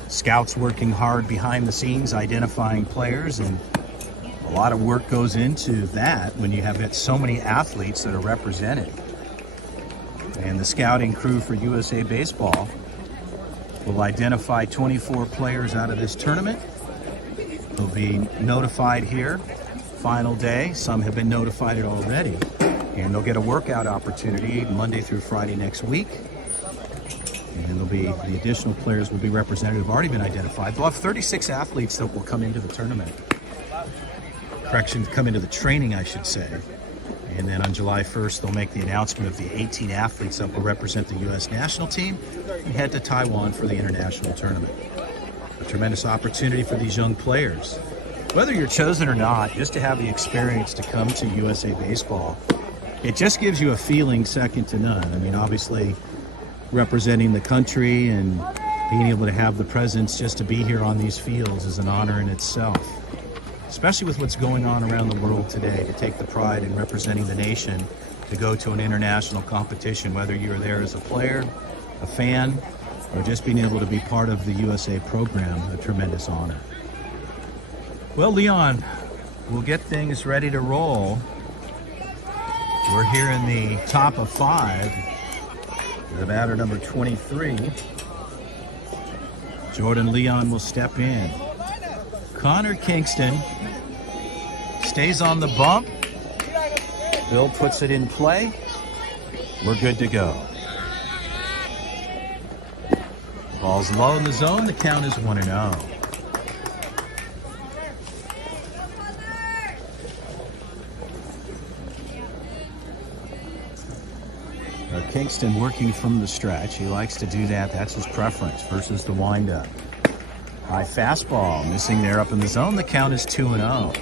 Scouts working hard behind the scenes, identifying players, and a lot of work goes into that when you have so many athletes that are represented. And the scouting crew for USA Baseball We'll identify 24 players out of this tournament. They'll be notified here. Final day. Some have been notified already. And they'll get a workout opportunity Monday through Friday next week. And there'll be the additional players will be represented who've already been identified. They'll have 36 athletes that will come into the tournament. Correction, come into the training, I should say. And then on July 1st, they'll make the announcement of the 18 athletes that will represent the U.S. national team and head to Taiwan for the international tournament. A tremendous opportunity for these young players. Whether you're chosen or not, just to have the experience to come to USA Baseball, it just gives you a feeling second to none. I mean, obviously, representing the country and being able to have the presence just to be here on these fields is an honor in itself. Especially with what's going on around the world today, to take the pride in representing the nation, to go to an international competition, whether you're there as a player, a fan, or just being able to be part of the USA program, a tremendous honor. Well, Leon, we'll get things ready to roll. We're here in the top of 5. The batter number 23. Jordan Leon will step in. Connor Kingston stays on the bump. Bill puts it in play. We're good to go. Ball's low in the zone. The count is 1-0. Kingston working from the stretch. He likes to do that. That's his preference versus the windup. High fastball missing there up in the zone. The count is 2-0.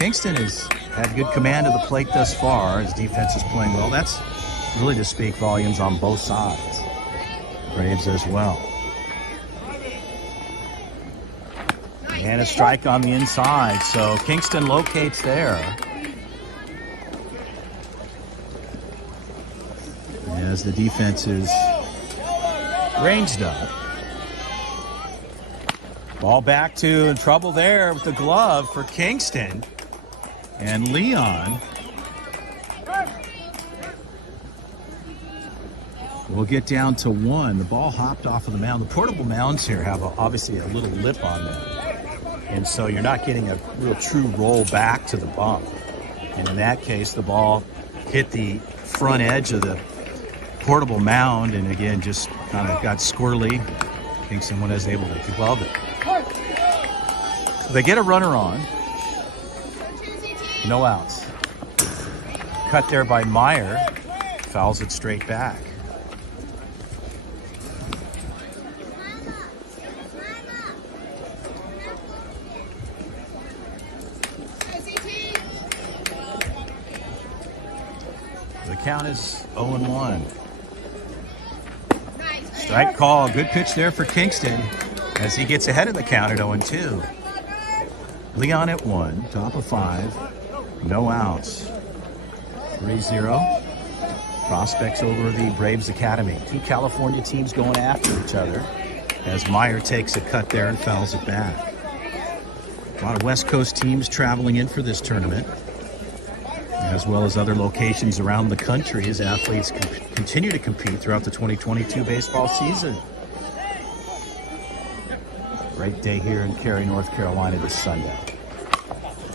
Kingston has had good command of the plate thus far. His defense is playing well. That's really to speak volumes on both sides. Braves as well. And a strike on the inside. So Kingston locates there. As the defense is ranged up. Ball back to in trouble there with the glove for Kingston. And Leon will get down to 1. The ball hopped off of the mound. The portable mounds here have obviously a little lip on them. And so you're not getting a real true roll back to the bump. And in that case, the ball hit the front edge of the portable mound, and again, just kind of got squirrely. Kingston was able to glove it. So they get a runner on. No outs. Cut there by Meyer. Fouls it straight back. The count is 0-1. Strike call. Good pitch there for Kingston as he gets ahead of the count at 0-2. Leon at 1, top of 5. No outs. 3-0. Prospects over the Braves Academy. 2 California teams going after each other as Meyer takes a cut there and fouls it back. A lot of West Coast teams traveling in for this tournament, as well as other locations around the country as athletes continue to compete throughout the 2022 baseball season. Great day here in Cary, North Carolina this Sunday.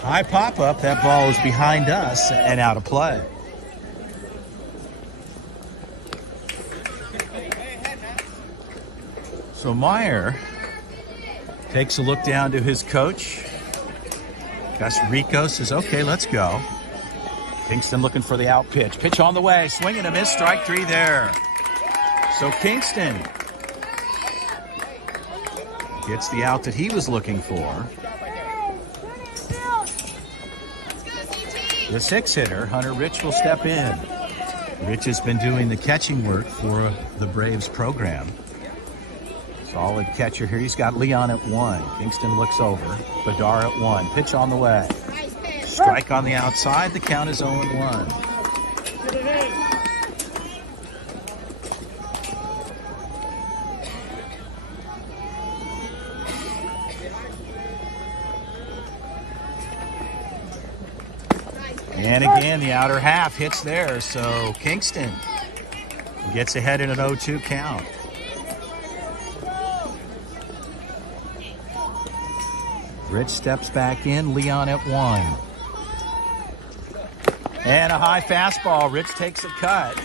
High pop-up. That ball is behind us and out of play. So Meyer takes a look down to his coach. Gus Rico says, okay, let's go. Kingston looking for the out pitch. Pitch on the way. Swing and a miss. Strike 3 there. So Kingston gets the out that he was looking for. The 6-hitter, Hunter Rich, will step in. Rich has been doing the catching work for the Braves program. Solid catcher here. He's got Leon at 1. Kingston looks over. Badar at 1. Pitch on the way. Strike on the outside. The count is 0-1. And again, the outer half hits there. So Kingston gets ahead in an 0-2 count. Rich steps back in, Leon at 1. And a high fastball. Rich takes a cut.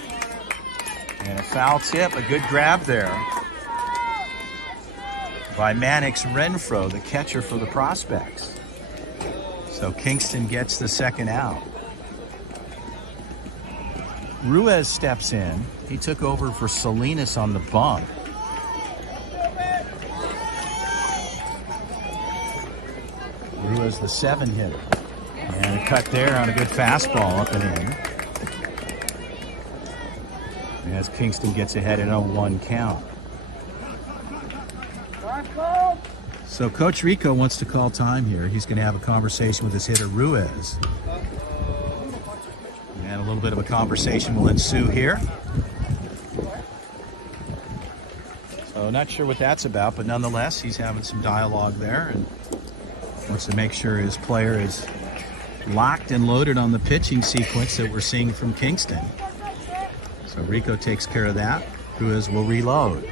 And a foul tip, a good grab there by Mannix Renfro, the catcher for the Prospects. So Kingston gets the second out. Ruiz steps in. He took over for Salinas on the bump. Ruiz, the 7 hitter. And a cut there on a good fastball up and in. As Kingston gets ahead in a 1 count. So Coach Rico wants to call time here. He's going to have a conversation with his hitter Ruiz. And a little bit of a conversation will ensue here. So not sure what that's about, but nonetheless, he's having some dialogue there and wants to make sure his player is locked and loaded on the pitching sequence that we're seeing from Kingston. So Rico takes care of that. Ruiz will reload.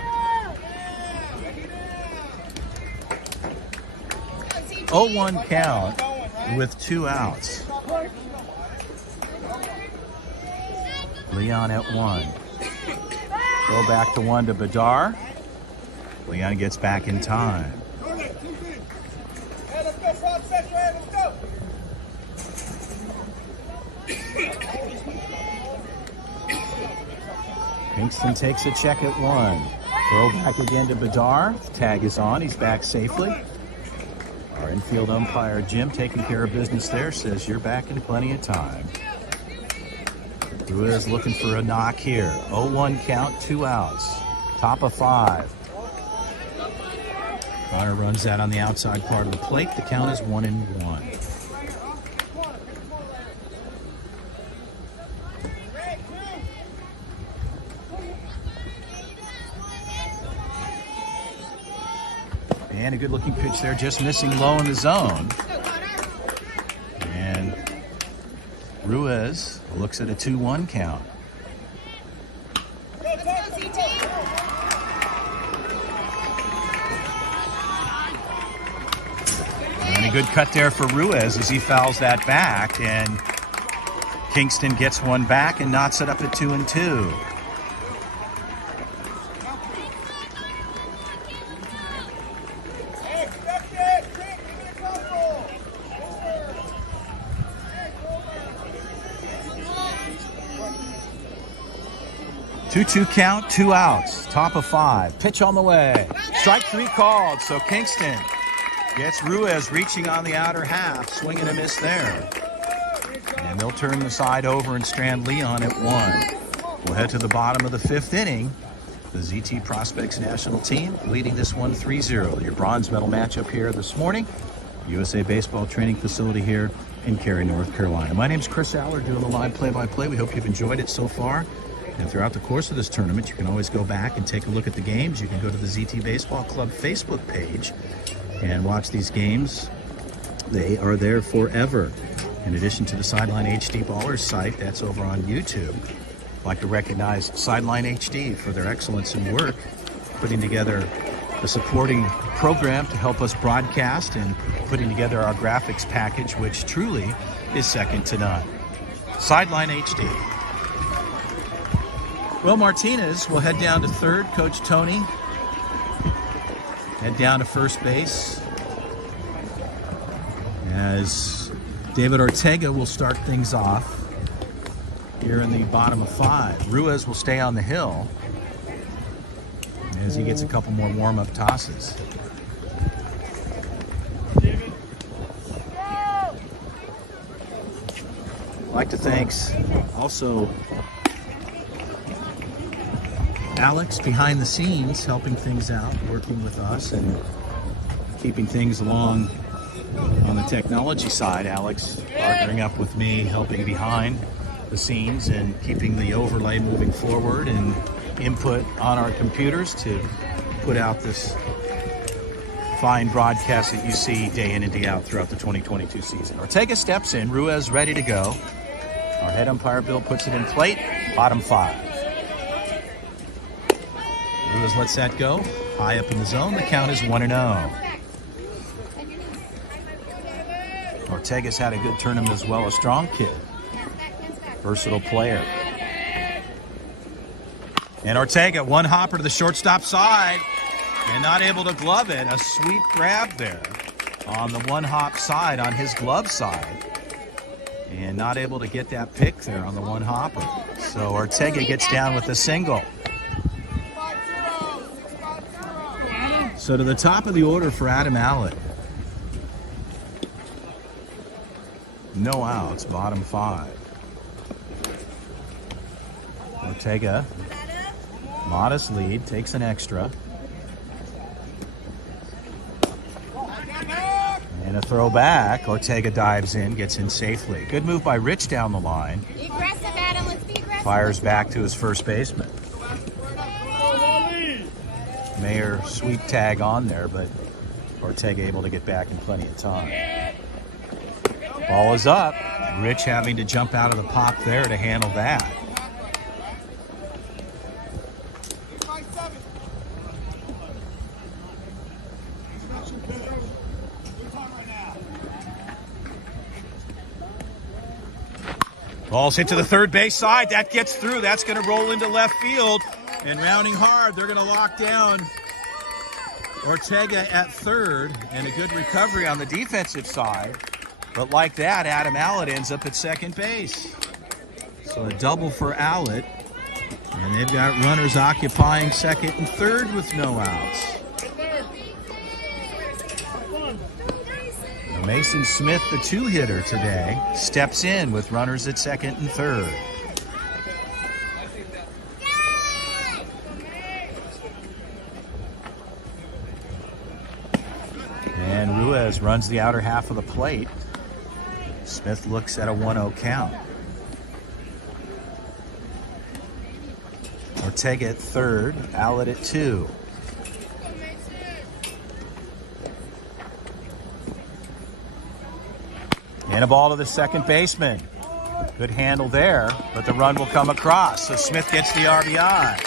0-1 count with 2 outs. Leon at 1. Go back to 1 to Bedard. Leon gets back in time. Kingston takes a check at 1. Throw back again to Bedard. Tag is on. He's back safely. Our infield umpire, Jim, taking care of business there, says you're back in plenty of time. Ruiz looking for a knock here. 0-1 count, 2 outs. Top of 5. Connor runs that on the outside part of the plate. The count is 1-1. And a good-looking pitch there, just missing low in the zone. And Ruiz looks at a 2-1 count. And a good cut there for Ruiz as he fouls that back, and Kingston gets one back and knots it up at 2-2. Two count, 2 outs, top of 5. Pitch on the way. Strike 3 called, so Kingston gets Ruiz reaching on the outer half, swinging a miss there. And they'll turn the side over and strand Leon at 1. We'll head to the bottom of the 5th inning. The ZT Prospects national team leading this one 3-0. Your bronze medal matchup here this morning. USA Baseball Training Facility here in Cary, North Carolina. My name's Chris Allard, doing the live play-by-play. We hope you've enjoyed it so far. And throughout the course of this tournament, you can always go back and take a look at the games. You can go to the ZT Baseball Club Facebook page and watch these games. They are there forever. In addition to the Sideline HD Ballers site, that's over on YouTube. I'd like to recognize Sideline HD for their excellence in work, putting together a supporting program to help us broadcast and putting together our graphics package, which truly is second to none. Sideline HD. Will Martinez will head down to 3rd. Coach Tony head down to first base as David Ortega will start things off here in the bottom of 5. Ruiz will stay on the hill as he gets a couple more warm-up tosses. I'd like to thank also Alex behind the scenes, helping things out, working with us and keeping things along on the technology side. Alex partnering up with me, helping behind the scenes and keeping the overlay moving forward and input on our computers to put out this fine broadcast that you see day in and day out throughout the 2022 season. Ortega steps in, Ruiz ready to go. Our head umpire Bill puts it in plate, bottom 5. Ruiz lets that go. High up in the zone. The count is 1-0. Ortega's had a good tournament as well. A strong kid. Versatile player. And Ortega, one hopper to the shortstop side and not able to glove it. A sweet grab there on the one hop side, on his glove side. And not able to get that pick there on the one hopper. So Ortega gets down with a single. So to the top of the order for Adam Allett. No outs, bottom 5. Ortega, modest lead, takes an extra. And a throw back. Ortega dives in, gets in safely. Good move by Rich down the line. Be aggressive, Adam. Let's be aggressive. Fires back to his first baseman. Mayer sweep tag on there, but Ortega able to get back in plenty of time. Ball is up. Rich having to jump out of the pop there to handle that. Ball's hit to the third base side. That gets through. That's going to roll into left field. And rounding hard, they're going to lock down Ortega at third. And a good recovery on the defensive side. But like that, Adam Allett ends up at second base. So a double for Allett. And they've got runners occupying second and third with no outs. Mason Smith, the two-hitter today, steps in with runners at second and third. And Ruiz runs the outer half of the plate. Smith looks at a 1-0 count. Ortega at third, Allett at 2. And a ball to the second baseman. Good handle there, but the run will come across. So Smith gets the RBI.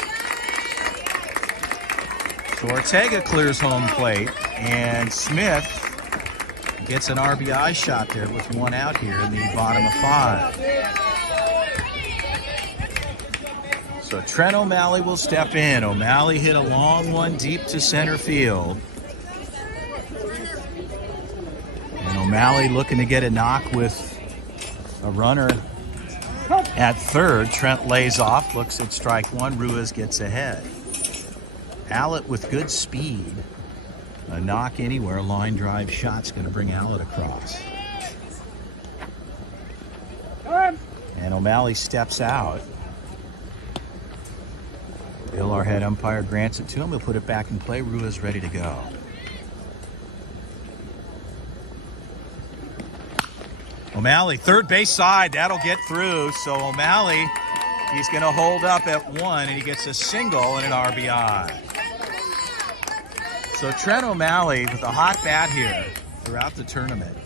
So Ortega clears home plate, and Smith gets an RBI shot there with one out here in the bottom of 5. So Trent O'Malley will step in. O'Malley hit a long one deep to center field. O'Malley looking to get a knock with a runner at third. Trent lays off, looks at strike one. Ruiz gets ahead. Allett with good speed. A knock anywhere, line drive shot's going to bring Allett across. And O'Malley steps out. Bill, our head umpire, grants it to him. He'll put it back in play. Ruiz ready to go. O'Malley, third base side, that'll get through. So O'Malley, he's going to hold up at 1, and he gets a single and an RBI. So Trent O'Malley with a hot bat here throughout the tournament.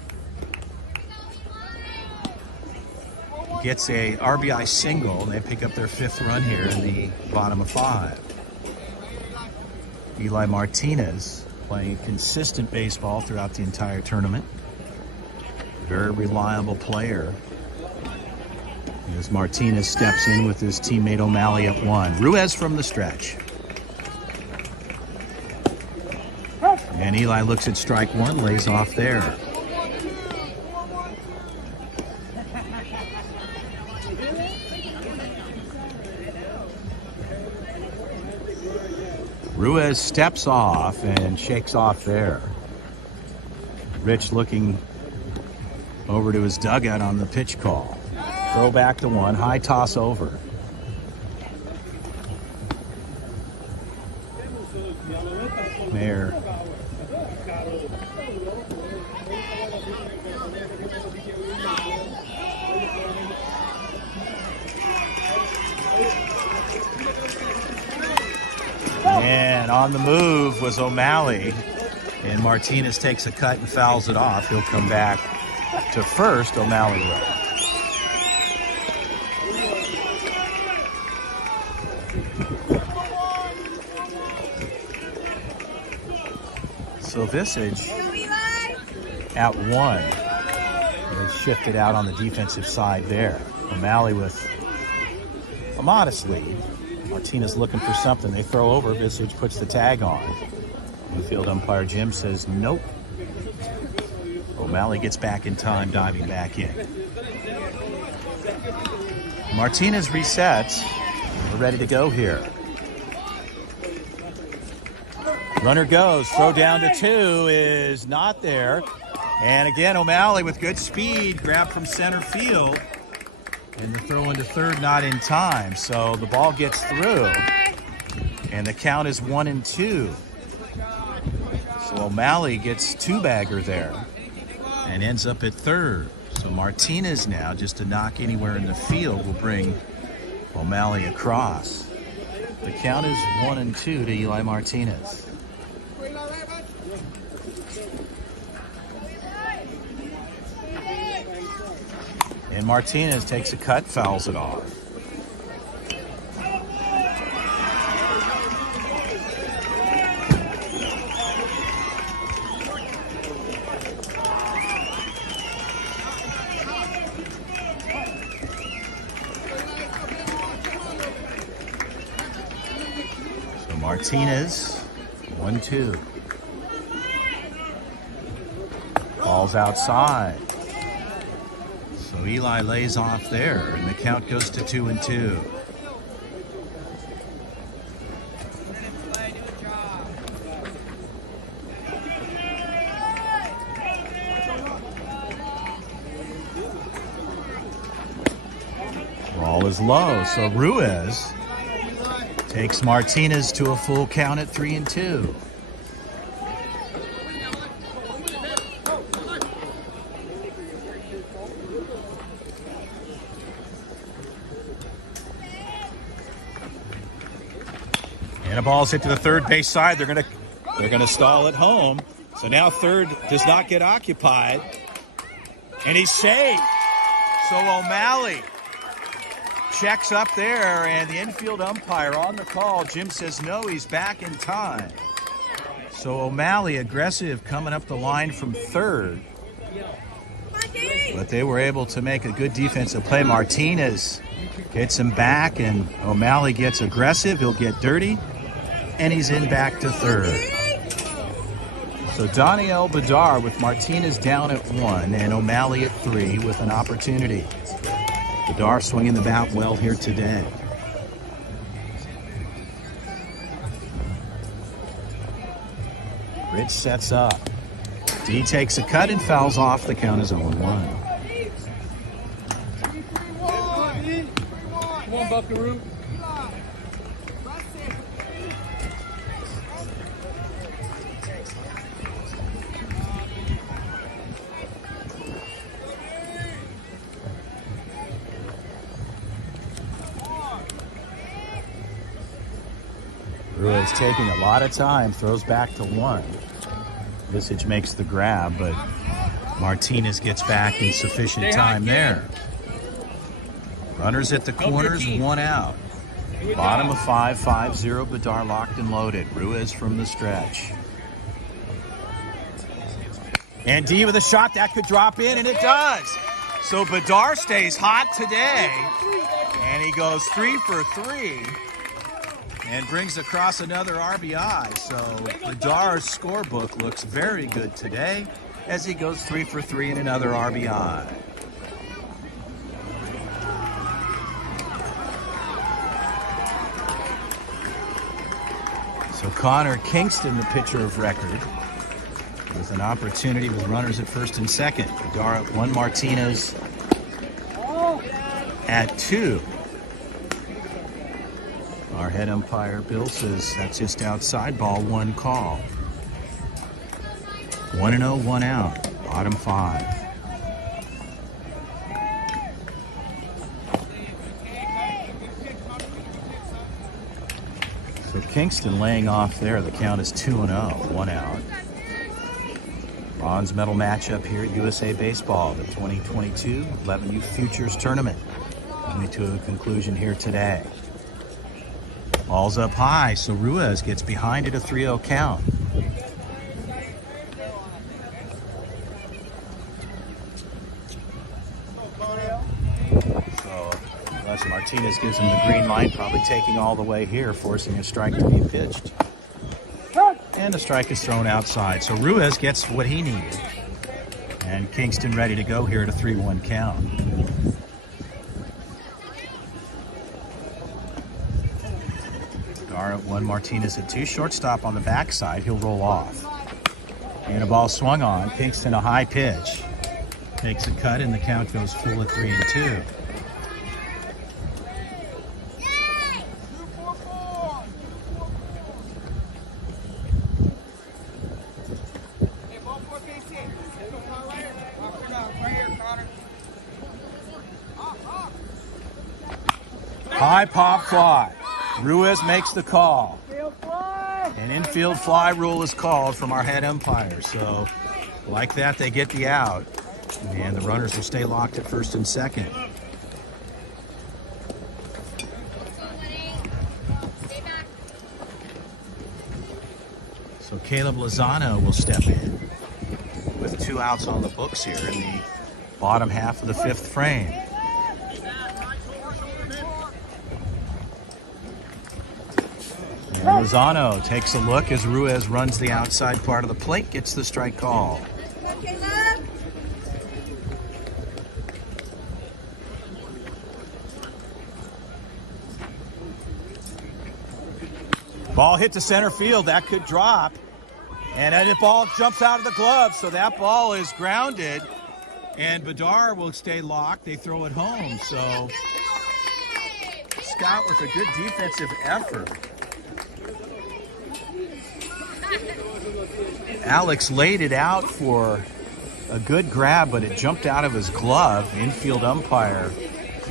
Gets a RBI single, and they pick up their 5th run here in the bottom of 5. Eli Martinez playing consistent baseball throughout the entire tournament. Very reliable player. As Martinez steps in with his teammate O'Malley at 1. Ruiz from the stretch. And Eli looks at strike 1, lays off there. Ruiz steps off and shakes off there. Rich looking over to his dugout on the pitch call. Throw back to 1, high toss over. Mayer. And on the move was O'Malley. And Martinez takes a cut and fouls it off. He'll come back to first. O'Malley will. So Visage at 1. shifted out on the defensive side there. O'Malley with a modest lead. Martinez looking for something. They throw over. Visage puts the tag on. Infield umpire Jim says nope. O'Malley gets back in time, diving back in. Martinez resets. We're ready to go here. Runner goes. Throw down to 2 is not there. And again, O'Malley with good speed, grabbed from center field. And the throw into third not in time. So the ball gets through. And the count is 1-2. So O'Malley gets 2-bagger there and ends up at third. So Martinez now, just to knock anywhere in the field, will bring O'Malley across. The count is 1-2 to Eli Martinez. And Martinez takes a cut, fouls it off. So Martinez, 1-2. Ball's outside. So Eli lays off there, and the count goes to 2-2. Ball is low, so Ruiz takes Martinez to a full count at 3-2. And a ball's hit to the third base side. They're gonna stall it home. So now third does not get occupied. And he's safe. So O'Malley checks up there, and the infield umpire on the call, Jim says no, he's back in time. So O'Malley aggressive coming up the line from third. But they were able to make a good defensive play. Martinez gets him back, and O'Malley gets aggressive. He'll get dirty. And he's in back to third. So Daniel Bedard with Martinez down at 1 and O'Malley at 3 with an opportunity. Bedard swinging the bat well here today. Rich sets up. D takes a cut and fouls off. The count is 0-1. Come on, Buckaroo. Ruiz taking a lot of time, throws back to 1. Visage makes the grab, but Martinez gets back in sufficient time there. Runners at the corners, 1 out. Bottom of 5, 5-0, Bedard locked and loaded. Ruiz from the stretch. And D with a shot that could drop in, and it does. So Bedard stays hot today, and he goes 3 for 3. And brings across another RBI. So Bedard's scorebook looks very good today as he goes 3 for 3 and another RBI. So Connor Kingston, the pitcher of record, with an opportunity with runners at first and second. Bedard at 1, Martinez at 2. Our head umpire, Bill, says that's just outside, ball 1 call. 1-0, 1 out, bottom 5. So Kingston laying off there. The count is 2-0, 1 out. Bronze medal matchup here at USA Baseball, the 2022 11U Futures Tournament. Coming to a conclusion here today. Ball's up high, so Ruiz gets behind it, a 3-0 count. Martinez gives him the green light, probably taking all the way here, forcing a strike to be pitched. And a strike is thrown outside. So Ruiz gets what he needed. And Kingston ready to go here at a 3-1 count. Dar at 1, Martinez at 2. Shortstop on the backside. He'll roll off. And a ball swung on. Kingston a high pitch. Takes a cut and the count goes full at 3-2. High pop fly. Ruiz makes the call. An infield fly rule is called from our head umpire. So like that, they get the out. And the runners will stay locked at first and second. So Caleb Lozano will step in with 2 outs on the books here in the bottom half of the 5th frame. And Lozano takes a look as Ruiz runs the outside part of the plate, gets the strike call. Ball hit to center field. That could drop. And then the ball jumps out of the glove. So that ball is grounded. And Bedard will stay locked. They throw it home. So Scott with a good defensive effort. Alex laid it out for a good grab, but it jumped out of his glove. Infield umpire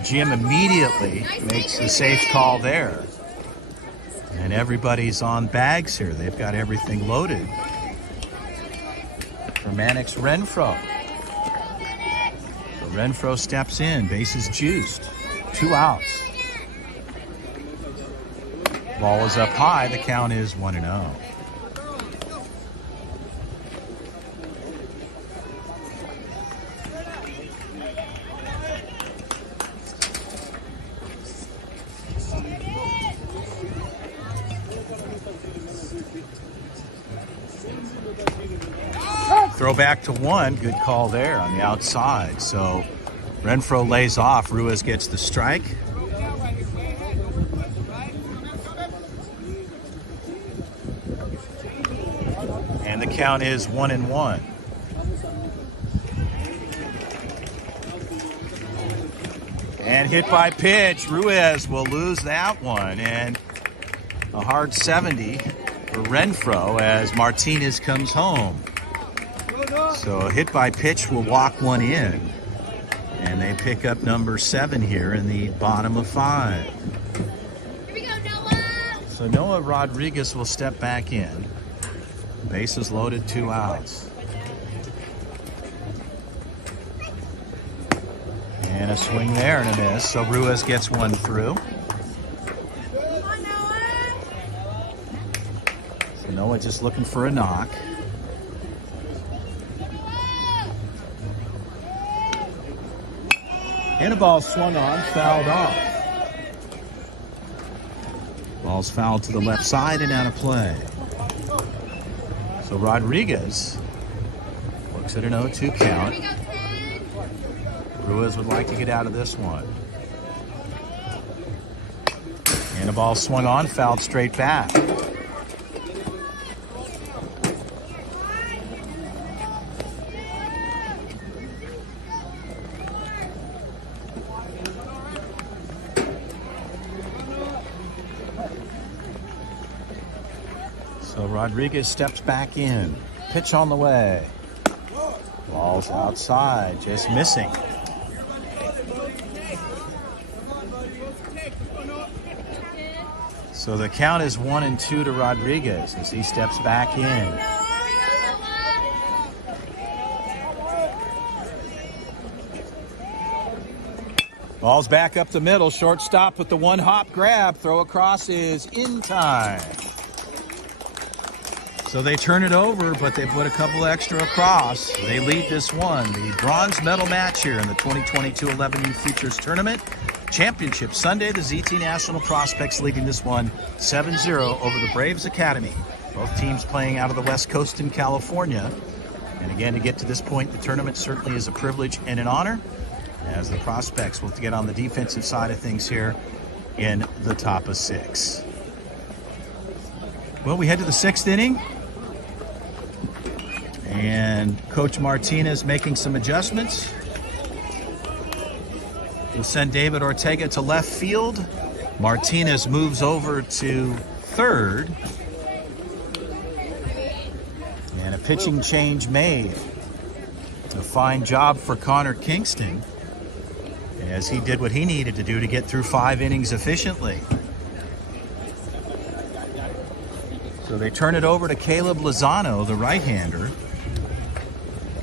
Jim immediately makes the safe call there. And everybody's on bags here. They've got everything loaded. For Mannix Renfroe. So Renfroe steps in, bases juiced. 2 outs. Ball is up high. The count is 1-0. Throw back to 1. Good call there on the outside. So Renfroe lays off. Ruiz gets the strike. And the count is 1-1. And hit by pitch. Ruiz will lose that one. And a hard 70 for Renfroe as Martinez comes home. So a hit by pitch will walk 1 in. And they pick up number 7 here in the bottom of 5. Here we go, Noah. So Noah Rodriguez will step back in. Bases loaded, 2 outs. And a swing there and a miss. So Ruiz gets 1 through. So Noah just looking for a knock. And a ball swung on, fouled off. Ball's fouled to the left side and out of play. So Rodriguez looks at an 0-2 count. Ruiz would like to get out of this one. And a ball swung on, fouled straight back. So Rodriguez steps back in. Pitch on the way. Ball's outside, just missing. So the count is 1-2 to Rodriguez as he steps back in. Ball's back up the middle. Shortstop with the 1-hop grab. Throw across is in time. So they turn it over, but they put a couple extra across. They lead this one. The bronze medal match here in the 2022 11U Futures Tournament Championship Sunday. The ZT National Prospects leading this one 7-0 over the Braves Academy. Both teams playing out of the West Coast in California. And again, to get to this point, the tournament certainly is a privilege and an honor, as the Prospects will get on the defensive side of things here in the top of 6. Well, we head to the 6th inning. And Coach Martinez making some adjustments. We'll send David Ortega to left field. Martinez moves over to third. And a pitching change made. A fine job for Connor Kingston, as he did what he needed to do to get through 5 innings efficiently. So they turn it over to Caleb Lozano, the right-hander,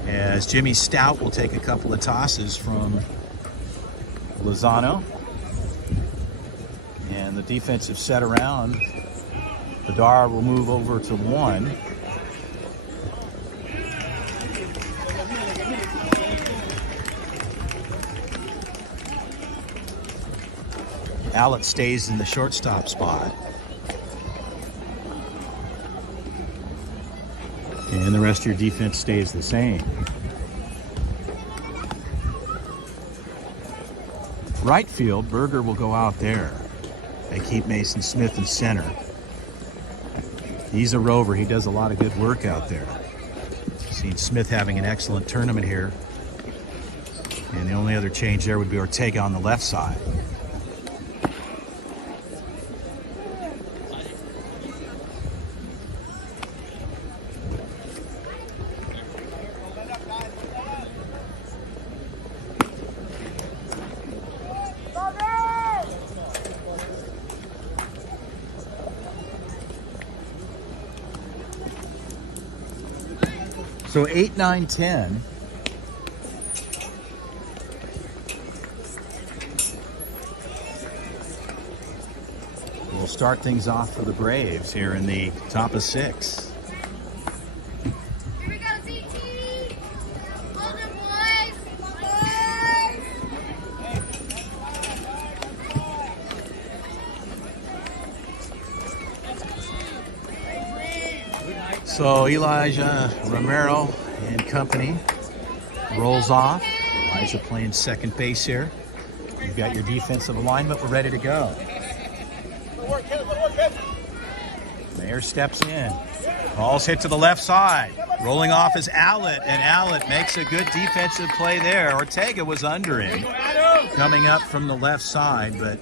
as Jimmy Stout will take a couple of tosses from Lozano. And the defensive set around, Bedard will move over to 1. Allett stays in the shortstop spot. And the rest of your defense stays the same. Right field, Berger will go out there. They keep Mason Smith in center. He's a rover. He does a lot of good work out there. Seen Smith having an excellent tournament here. And the only other change there would be Ortega on the left side. So 8, 9, 10. We'll start things off for the Braves here in the top of 6. Here we go, ZT. Hold it, boys. So Elijah Romero and company rolls off. Elijah playing second base here. You've got your defensive alignment. We're ready to go. Mayer steps in. Ball's hit to the left side. Rolling off is Allett, and Allett makes a good defensive play there. Ortega was under him, coming up from the left side, but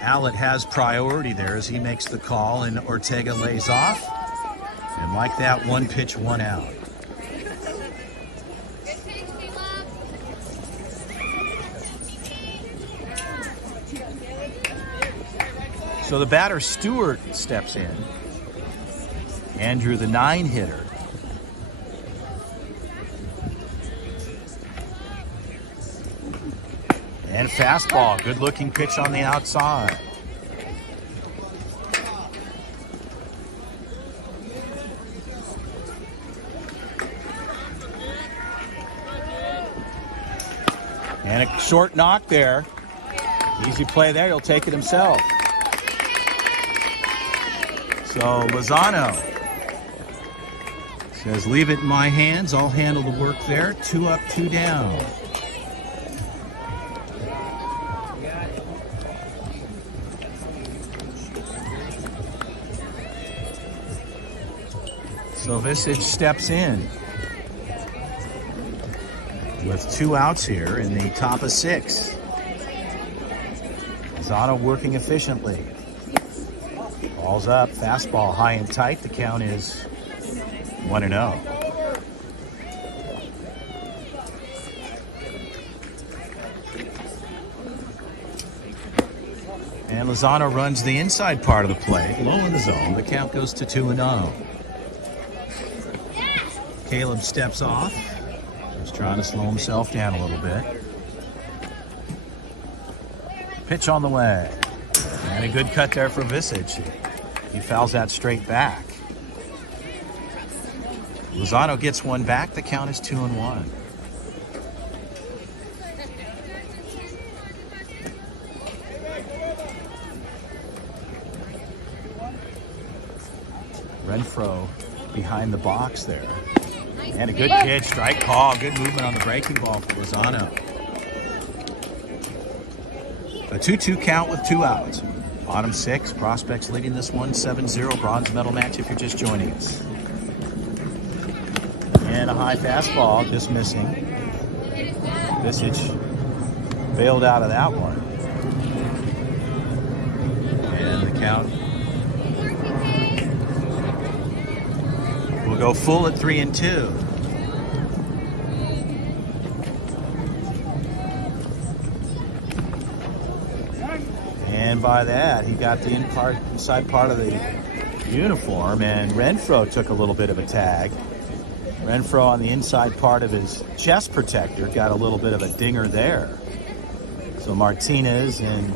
Allett has priority there as he makes the call, and Ortega lays off. And like that, 1 pitch, 1 out. Good pitch, Caleb. So the batter Stewart steps in. Andrew, the 9-hitter. And fastball, good looking pitch on the outside. And a short knock there. Easy play there. He'll take it himself. So Lozano says, leave it in my hands. I'll handle the work there. 2 up, 2 down. So Visage steps in with 2 outs here in the top of 6. Lozano working efficiently. Ball's up, fastball high and tight. The count is 1-0. And Lozano runs the inside part of the play, low in the zone. The count goes to 2-0. Caleb steps off. Just trying to slow himself down a little bit. Pitch on the way. And a good cut there for Visage. He fouls that straight back. Lozano gets one back. The count is 2-1. Renfro behind the box there. And a good pitch, strike call, good movement on the breaking ball for Lozano. A 2-2 count with 2 outs. Bottom 6, Prospects leading this one 7-0 bronze medal match if you're just joining us. And a high fastball, just missing. Visage bailed out of that one. And the count will go full at 3-2. And by that, he got the inside part of the uniform, and Renfro took a little bit of a tag. Renfro on the inside part of his chest protector got a little bit of a dinger there. So Martinez and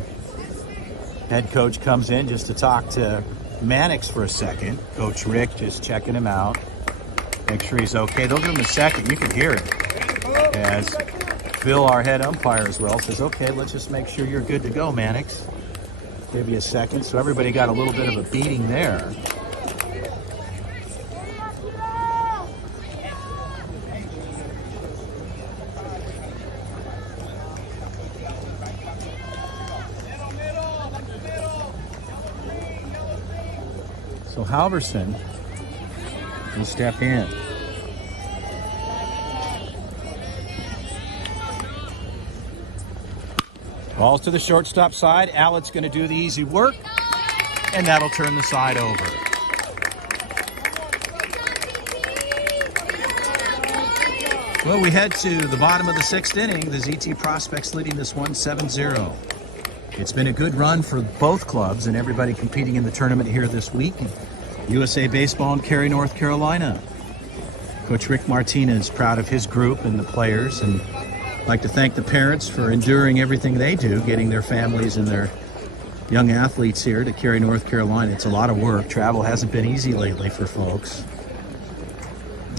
head coach comes in just to talk to Mannix for a second. Coach Rick just checking him out. Make sure he's okay. They'll give him a second. You can hear it. As Bill, our head umpire as well, says, okay, let's just make sure you're good to go, Mannix. Give you a second. So everybody got a little bit of a beating there. So Halverson will step in. Balls to the shortstop side. Allett's going to do the easy work, and that'll turn the side over. Well, we head to the bottom of the 6th inning. The ZT Prospects leading this one 7-0. It's been a good run for both clubs and everybody competing in the tournament here this week. USA Baseball in Cary, North Carolina. Coach Rick Martinez proud of his group and the players, and I'd like to thank the parents for enduring everything they do, getting their families and their young athletes here to Cary, North Carolina. It's a lot of work. Travel hasn't been easy lately for folks.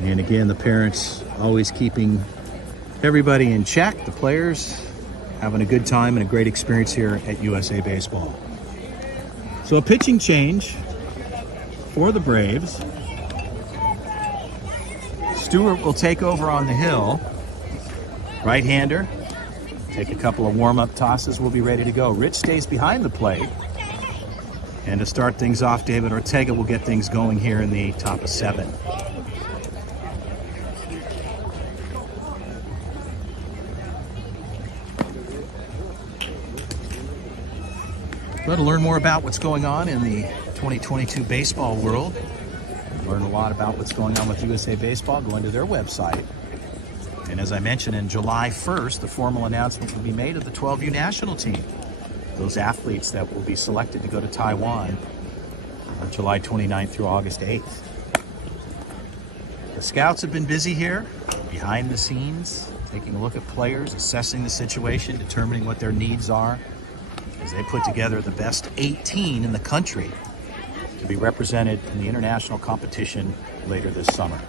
And again, the parents always keeping everybody in check. The players having a good time and a great experience here at USA Baseball. So a pitching change for the Braves. Stewart will take over on the hill. Right-hander. Take a couple of warm-up tosses. We'll be ready to go. Rich stays behind the plate. And to start things off, David Ortega will get things going here in the top of 7. Well, to learn more about what's going on in the 2022 baseball world, learn a lot about what's going on with USA Baseball, go into their website. And as I mentioned, in July 1st, the formal announcement will be made of the 12U national team. Those athletes that will be selected to go to Taiwan on July 29th through August 8th. The scouts have been busy here, behind the scenes, taking a look at players, assessing the situation, determining what their needs are, as they put together the best 18 in the country to be represented in the international competition later this summer.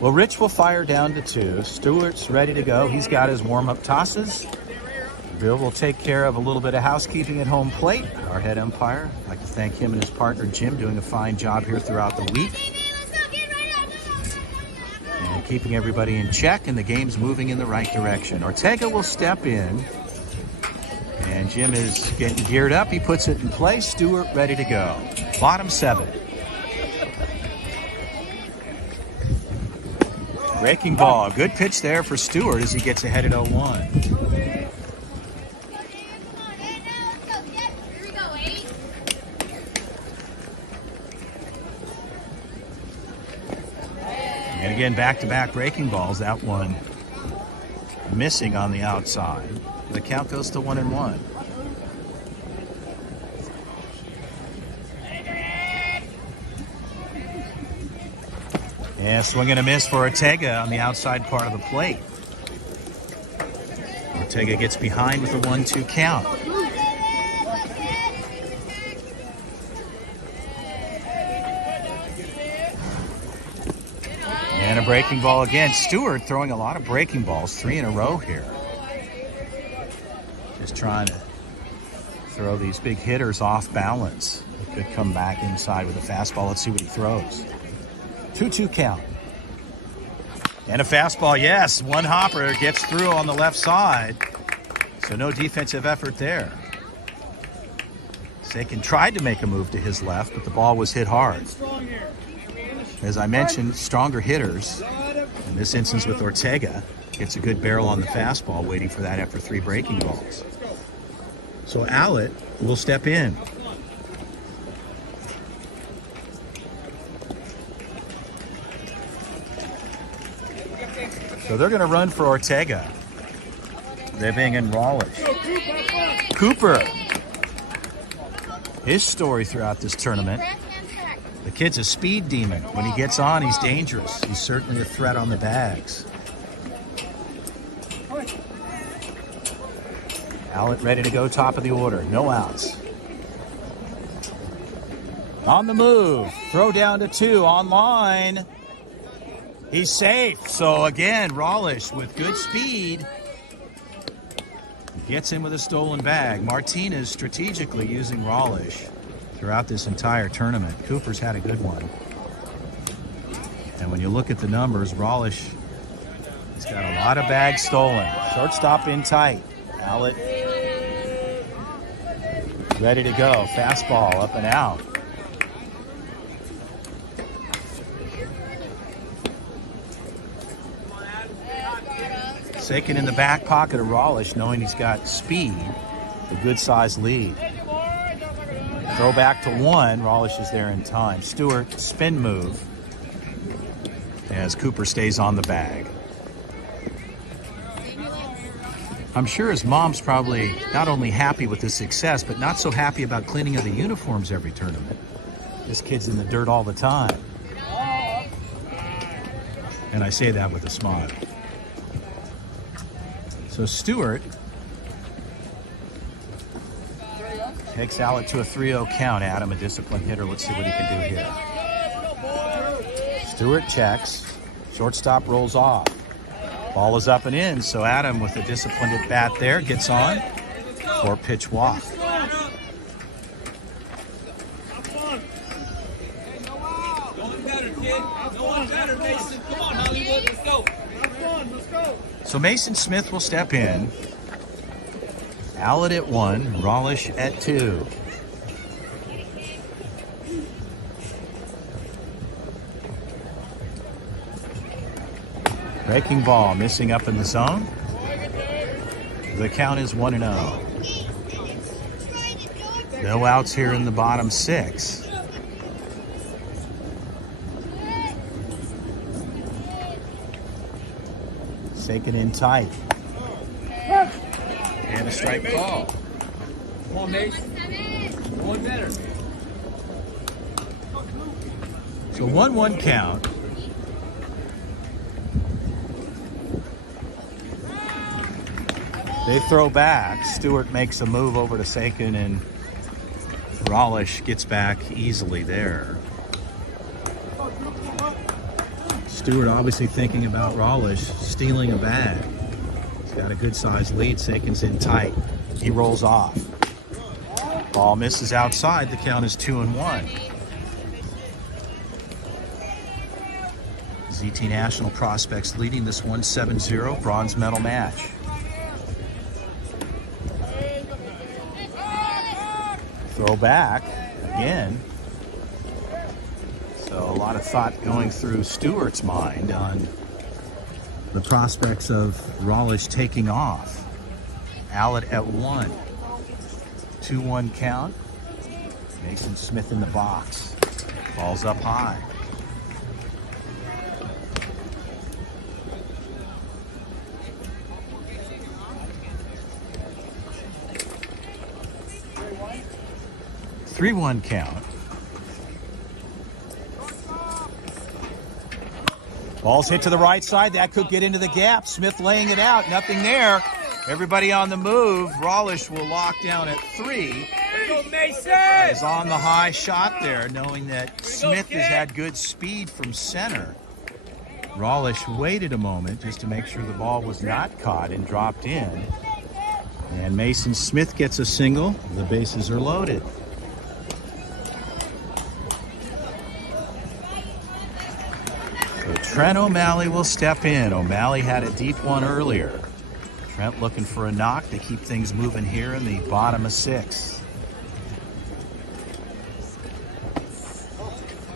Well, Rich will fire down to 2. Stewart's ready to go. He's got his warm-up tosses. Bill will take care of a little bit of housekeeping at home plate. Our head umpire, I'd like to thank him and his partner Jim, doing a fine job here throughout the week. And keeping everybody in check, and the game's moving in the right direction. Ortega will step in. And Jim is getting geared up. He puts it in place. Stewart ready to go. Bottom 7. Breaking ball. Good pitch there for Stewart as he gets ahead at 0-1. And again, back-to-back breaking balls. That one missing on the outside. The count goes to 1-1. Yeah, swing and a miss for Ortega on the outside part of the plate. Ortega gets behind with a 1-2 count. And a breaking ball again. Stewart throwing a lot of breaking balls, 3 in a row here. Just trying to throw these big hitters off balance. Good come back inside with a fastball. Let's see what he throws. 2-2 count. And a fastball, yes. One hopper gets through on the left side. So no defensive effort there. Sakin tried to make a move to his left, but the ball was hit hard. As I mentioned, stronger hitters, in this instance with Ortega, gets a good barrel on the fastball, waiting for that after 3 breaking balls. So Allett will step in. So they're going to run for Ortega. Living in Rawlish. Cooper. His story throughout this tournament. The kid's a speed demon. When he gets on, he's dangerous. He's certainly a threat on the bags. Allett ready to go top of the order. No outs. On the move. Throw down to 2. On line. He's safe. So again, Rawlish with good speed gets in with a stolen bag. Martinez strategically using Rawlish throughout this entire tournament. Cooper's had a good one. And when you look at the numbers, Rawlish has got a lot of bags stolen. Shortstop in tight. Allett ready to go. Fastball up and out. Sakin in the back pocket of Rawlish, knowing he's got speed, a good sized lead. Throw back to 1. Rawlish is there in time. Stewart, spin move as Cooper stays on the bag. I'm sure his mom's probably not only happy with his success, but not so happy about cleaning of the uniforms every tournament. This kid's in the dirt all the time. And I say that with a smile. So Stewart takes Allett to a 3-0 count. Adam, a disciplined hitter. Let's see what he can do here. Stewart checks. Shortstop rolls off. Ball is up and in. So Adam, with a disciplined at bat there, gets on for pitch walk. So Mason Smith will step in. Allett at 1, Rawlish at 2. Breaking ball, missing up in the zone. The count is 1-0. No outs here in the bottom 6. Taken in tight. And a strike call. Come on, Mason. One better. So 1-1 count. They throw back. Stewart makes a move over to Sakin, and Rawlish gets back easily there. Stewart obviously thinking about Rawlish stealing a bag. He's got a good sized lead. Sakin's in tight. He rolls off. Ball misses outside. The count is 2-1. ZT National Prospects leading this one 7-0 bronze medal match. Throw back again. So a lot of thought going through Stewart's mind on the prospects of Rawlish taking off. Allett at 1. 2-1 count. Mason Smith in the box. Ball's up high. Three-one count. Ball's hit to the right side. That could get into the gap. Smith laying it out. Nothing there. Everybody on the move. Rawlish will lock down at 3. Is on the high shot there, knowing that Smith has had good speed from center. Rawlish waited a moment just to make sure the ball was not caught and dropped in. And Mason Smith gets a single. The bases are loaded. Trent O'Malley will step in. O'Malley had a deep one earlier. Trent looking for a knock to keep things moving here in the bottom of 6.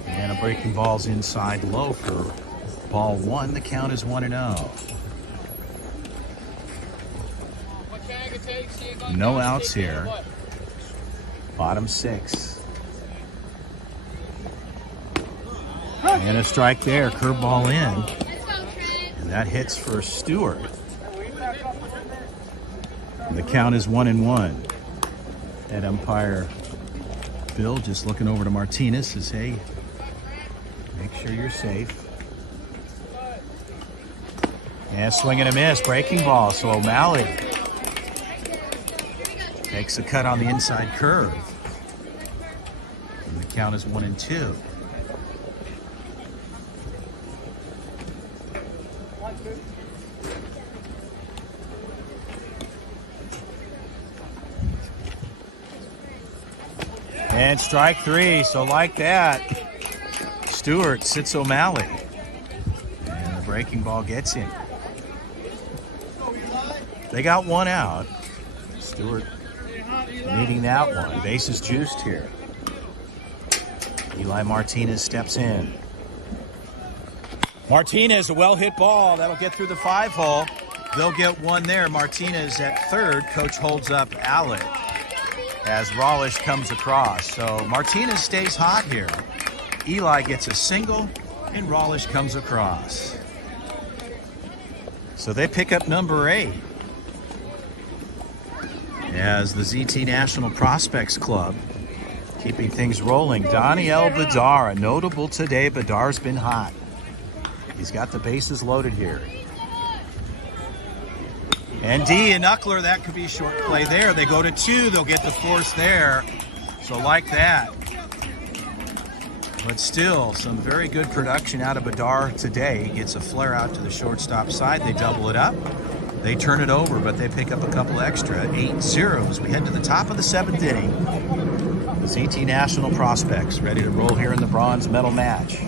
And a breaking ball's inside low for ball 1. The count is 1-0. No outs here. Bottom 6. And a strike there. Curveball in. And that hits for Stewart. And the count is 1-1. Head umpire Bill just looking over to Martinez, says, hey, make sure you're safe. And swing and a miss. Breaking ball. So O'Malley takes a cut on the inside curve. And the count is 1-2. And strike 3. So like that, Stewart sits O'Malley. And the breaking ball gets him. They got 1 out. Stewart needing that one. Base is juiced here. Eli Martinez steps in. Martinez, a well-hit ball. That'll get through the 5-hole. They'll get 1 there. Martinez at third. Coach holds up Alec as Rawlish comes across. So Martinez stays hot here. Eli gets a single, and Rawlish comes across. So they pick up number 8. As the ZT National Prospects Club keeping things rolling. Daniel Bedard, notable today. Bedar's been hot. He's got the bases loaded here. And D and Knuckler, that could be a short play there. They go to 2, they'll get the force there. So like that. But still, some very good production out of Bedard today. He gets a flare out to the shortstop side. They double it up. They turn it over, but they pick up a couple extra. 8-0 as we head to the top of the 7th inning. The ZT National Prospects ready to roll here in the bronze medal match.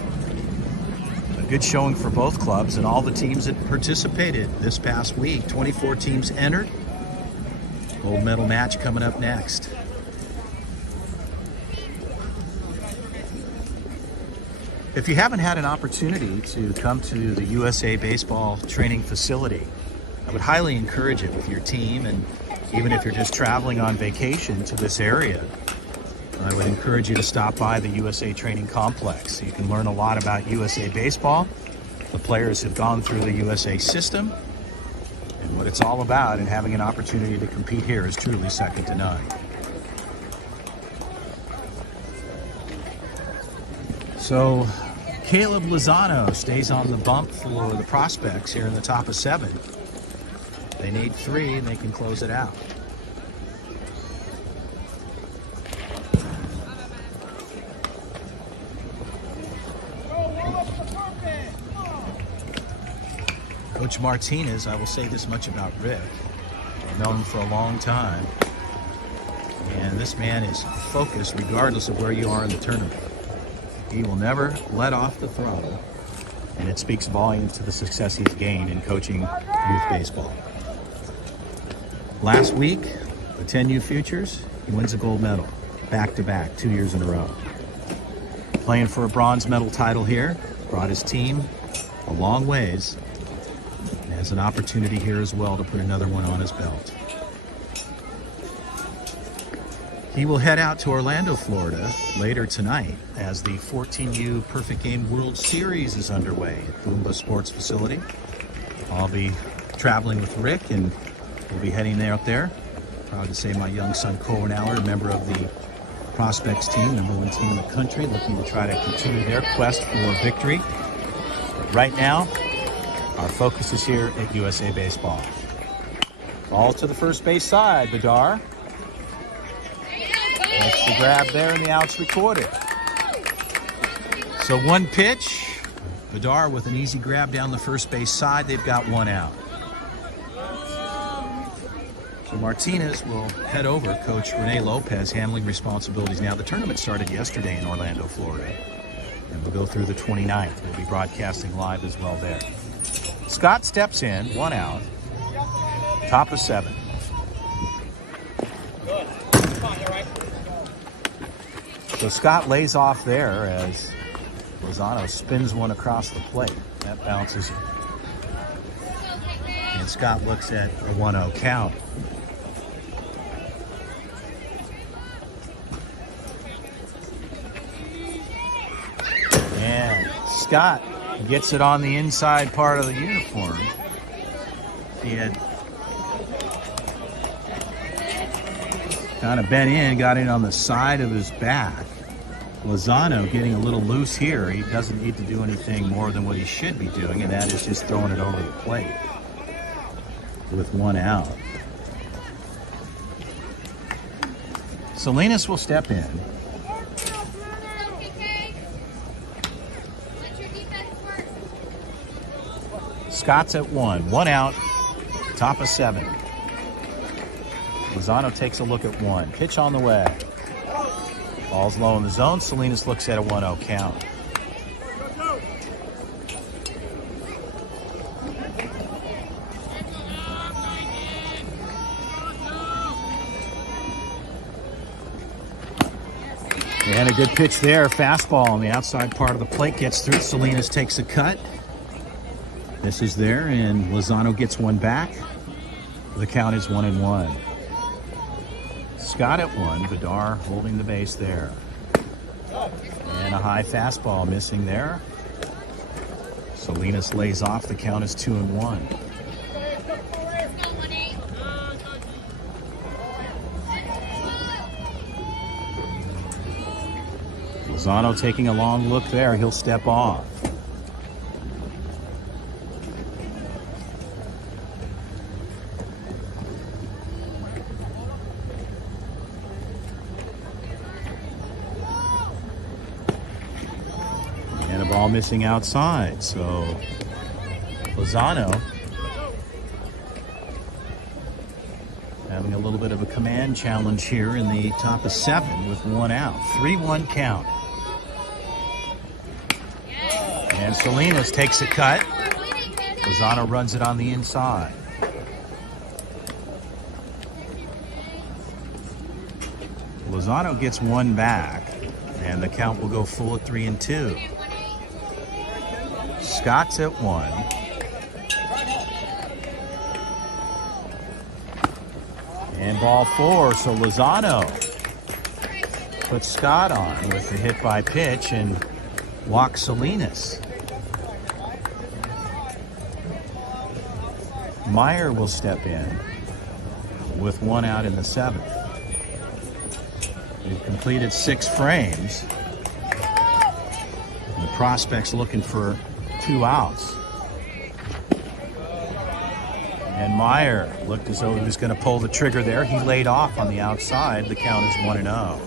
A good showing for both clubs and all the teams that participated this past week. 24 teams entered. Gold medal match coming up next. If you haven't had an opportunity to come to the USA Baseball training facility, I would highly encourage it with your team, and even if you're just traveling on vacation to this area, I would encourage you to stop by the USA Training Complex. You can learn a lot about USA Baseball. The players have gone through the USA system, and what it's all about, and having an opportunity to compete here is truly second to none. So Caleb Lozano stays on the bump for the Prospects here in the top of 7. They need 3 and they can close it out. Coach Martinez, I will say this much about Rick. I've known him for a long time. And this man is focused regardless of where you are in the tournament. He will never let off the throttle. And it speaks volumes to the success he's gained in coaching youth baseball. Last week, the 10U Futures, he wins a gold medal, back-to-back, 2 years in a row. Playing for a bronze medal title here, brought his team a long ways, and has an opportunity here as well to put another one on his belt. He will head out to Orlando, Florida later tonight as the 14U Perfect Game World Series is underway at Boomba Sports Facility. I'll be traveling with Rick, and we'll be heading out there. Proud to say my young son, Cohen Allard, a member of the Prospects team, #1 team in the country, looking to try to continue their quest for victory. But right now, our focus is here at USA Baseball. Ball to the first base side, Bedard. That's the grab there, and the out's recorded. So 1 pitch. Bedard with an easy grab down the first base side. They've got 1 out. So Martinez will head over. Coach Rene Lopez handling responsibilities now. The tournament started yesterday in Orlando, Florida. And we'll go through the 29th. We'll be broadcasting live as well there. Scott steps in, 1 out. Top of 7. So Scott lays off there as Lozano spins one across the plate. That bounces. And Scott looks at a 1-0 count. And Scott gets it on the inside part of the uniform. He had kind of bent in, got in on the side of his back. Lozano getting a little loose here. He doesn't need to do anything more than what he should be doing, and that is just throwing it over the plate with 1 out. Salinas will step in. Scott's at 1 out, top of 7. Lozano takes a look at 1. Pitch on the way. Ball's low in the zone. Salinas looks at a 1-0 count. And a good pitch there. Fastball on the outside part of the plate gets through. Salinas takes a cut. This is there, and Lozano gets 1 back. The count is 1-1. Scott at 1, Vidar holding the base there. And a high fastball missing there. Salinas lays off, the count is 2-1. Lozano taking a long look there, he'll step off. Ball missing outside, so Lozano having a little bit of a command challenge here in the top of 7 with 1 out. 3-1 count. And Salinas takes a cut. Lozano runs it on the inside. Lozano gets 1 back, and the count will go full at 3-2. Scott's at 1. And ball 4, so Lozano puts Scott on with the hit by pitch and walks Salinas. Meyer will step in with 1 out in the 7th. We've completed 6 frames. And the prospect's looking for 2 outs. And Meyer looked as though he was going to pull the trigger there. He laid off on the outside. The count is 1-0.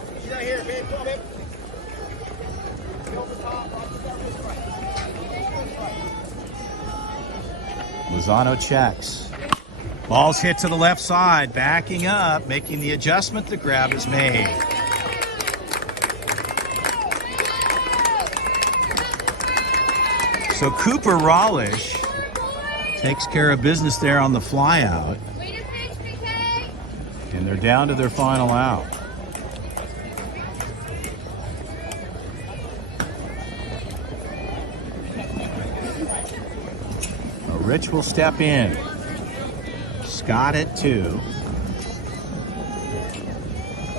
Lozano checks. Ball's hit to the left side, backing up, making the adjustment. The grab is made. So Cooper Raulich takes care of business there on the flyout. And they're down to their final out. Rich will step in. Scott at 2.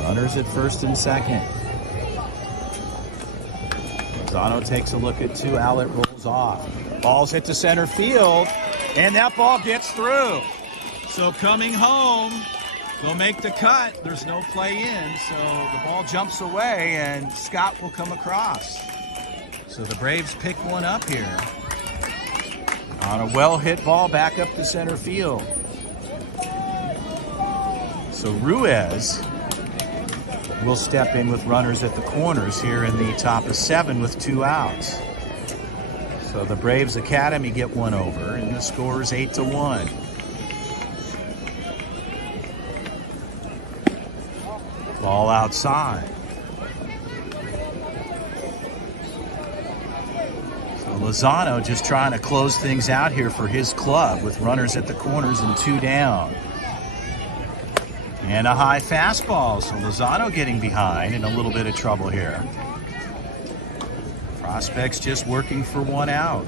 Runners at first and second. Lozano takes a look at 2. Allett rolls off. Ball's hit to center field, and that ball gets through. So coming home, they'll make the cut. There's no play in, so the ball jumps away, and Scott will come across. So the Braves pick one up here on a well-hit ball back up to center field. So Ruiz will step in with runners at the corners here in the top of 7 with 2 outs. So the Braves Academy get one over, and the score is 8-1. Ball outside. Lozano just trying to close things out here for his club with runners at the corners and 2 down. And a high fastball, so Lozano getting behind in a little bit of trouble here. Prospects just working for 1 out.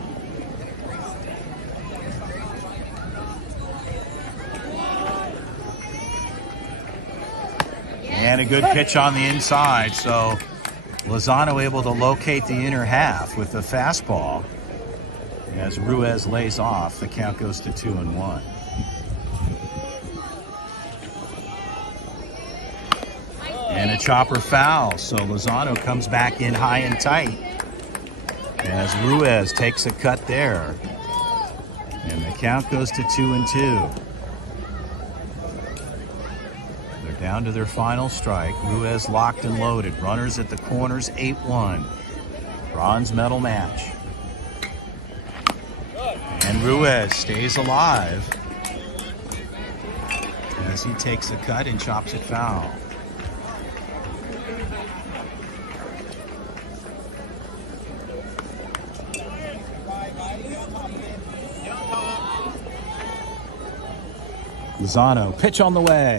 And a good pitch on the inside, so Lozano able to locate the inner half with the fastball. As Ruiz lays off, the count goes to 2-1. And a chopper foul, so Lozano comes back in high and tight as Ruiz takes a cut there. And the count goes to 2-2. Down to their final strike. Ruiz locked and loaded. Runners at the corners, 8-1. Bronze medal match. And Ruiz stays alive as he takes a cut and chops it foul. Lozano, pitch on the way.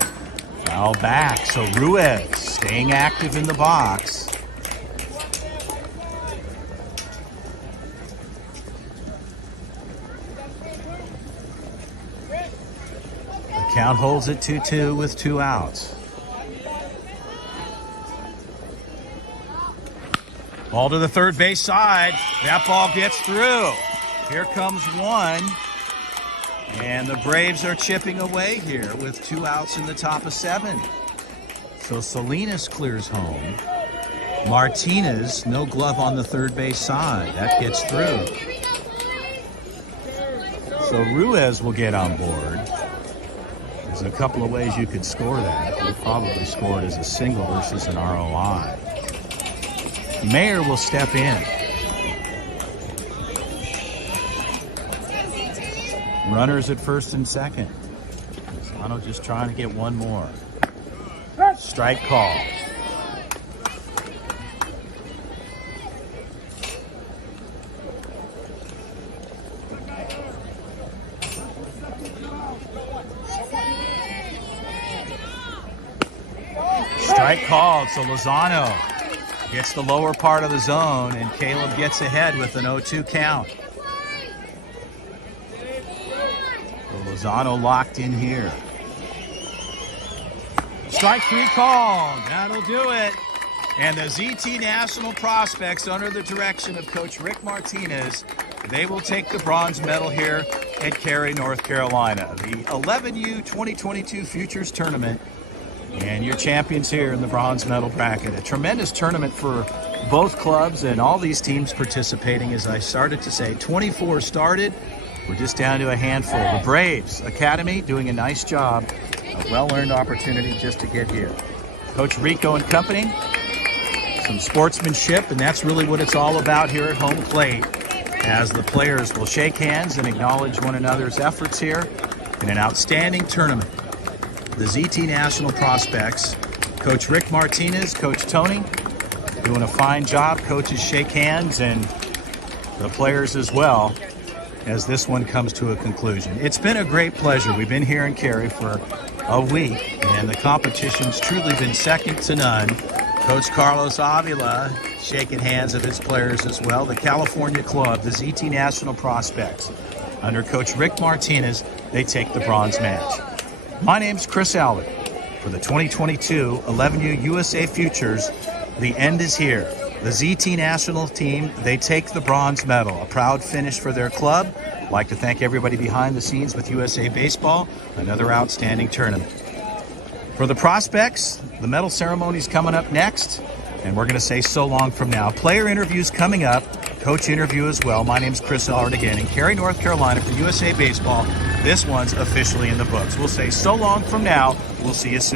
Foul back, so Ruiz staying active in the box. The count holds at 2-2 with 2 outs. Ball to the third base side. That ball gets through. Here comes 1. And the Braves are chipping away here with 2 outs in the top of 7. So Salinas clears home. Martinez, no glove on the third base side. That gets through. So Ruiz will get on board. There's a couple of ways you could score that. We'll probably score it as a single versus an ROI. Mayer will step in. Runners at first and second. Lozano just trying to get 1 more. Strike call. Strike called, so Lozano gets the lower part of the zone, and Caleb gets ahead with an 0-2 count. Lozano locked in here. Strike 3 called. That'll do it. And the ZT National Prospects, under the direction of Coach Rick Martinez, they will take the bronze medal here at Cary, North Carolina. The 11U 2022 Futures Tournament. And your champions here in the bronze medal bracket. A tremendous tournament for both clubs and all these teams participating. As I started to say, 24 started. We're just down to a handful. The Braves Academy doing a nice job. A well-earned opportunity just to get here. Coach Rico and company, some sportsmanship, and that's really what it's all about here at home plate, as the players will shake hands and acknowledge one another's efforts here in an outstanding tournament. The ZT National Prospects, Coach Rick Martinez, Coach Tony, doing a fine job. Coaches shake hands, and the players as well, as this one comes to a conclusion. It's been a great pleasure. We've been here in Cary for a week, and the competition's truly been second to none. Coach Carlos Avila shaking hands of his players as well. The California club, the ZT National Prospects, under Coach Rick Martinez, they take the bronze match. My name's Chris Allard. For the 2022 11U USA Futures, the end is here. The ZT National team, they take the bronze medal. A proud finish for their club. I'd like to thank everybody behind the scenes with USA Baseball. Another outstanding tournament. For the prospects, the medal ceremony's coming up next, and we're going to say so long from now. Player interviews coming up, coach interview as well. My name's Chris Allard again in Cary, North Carolina for USA Baseball. This one's officially in the books. We'll say so long from now. We'll see you soon.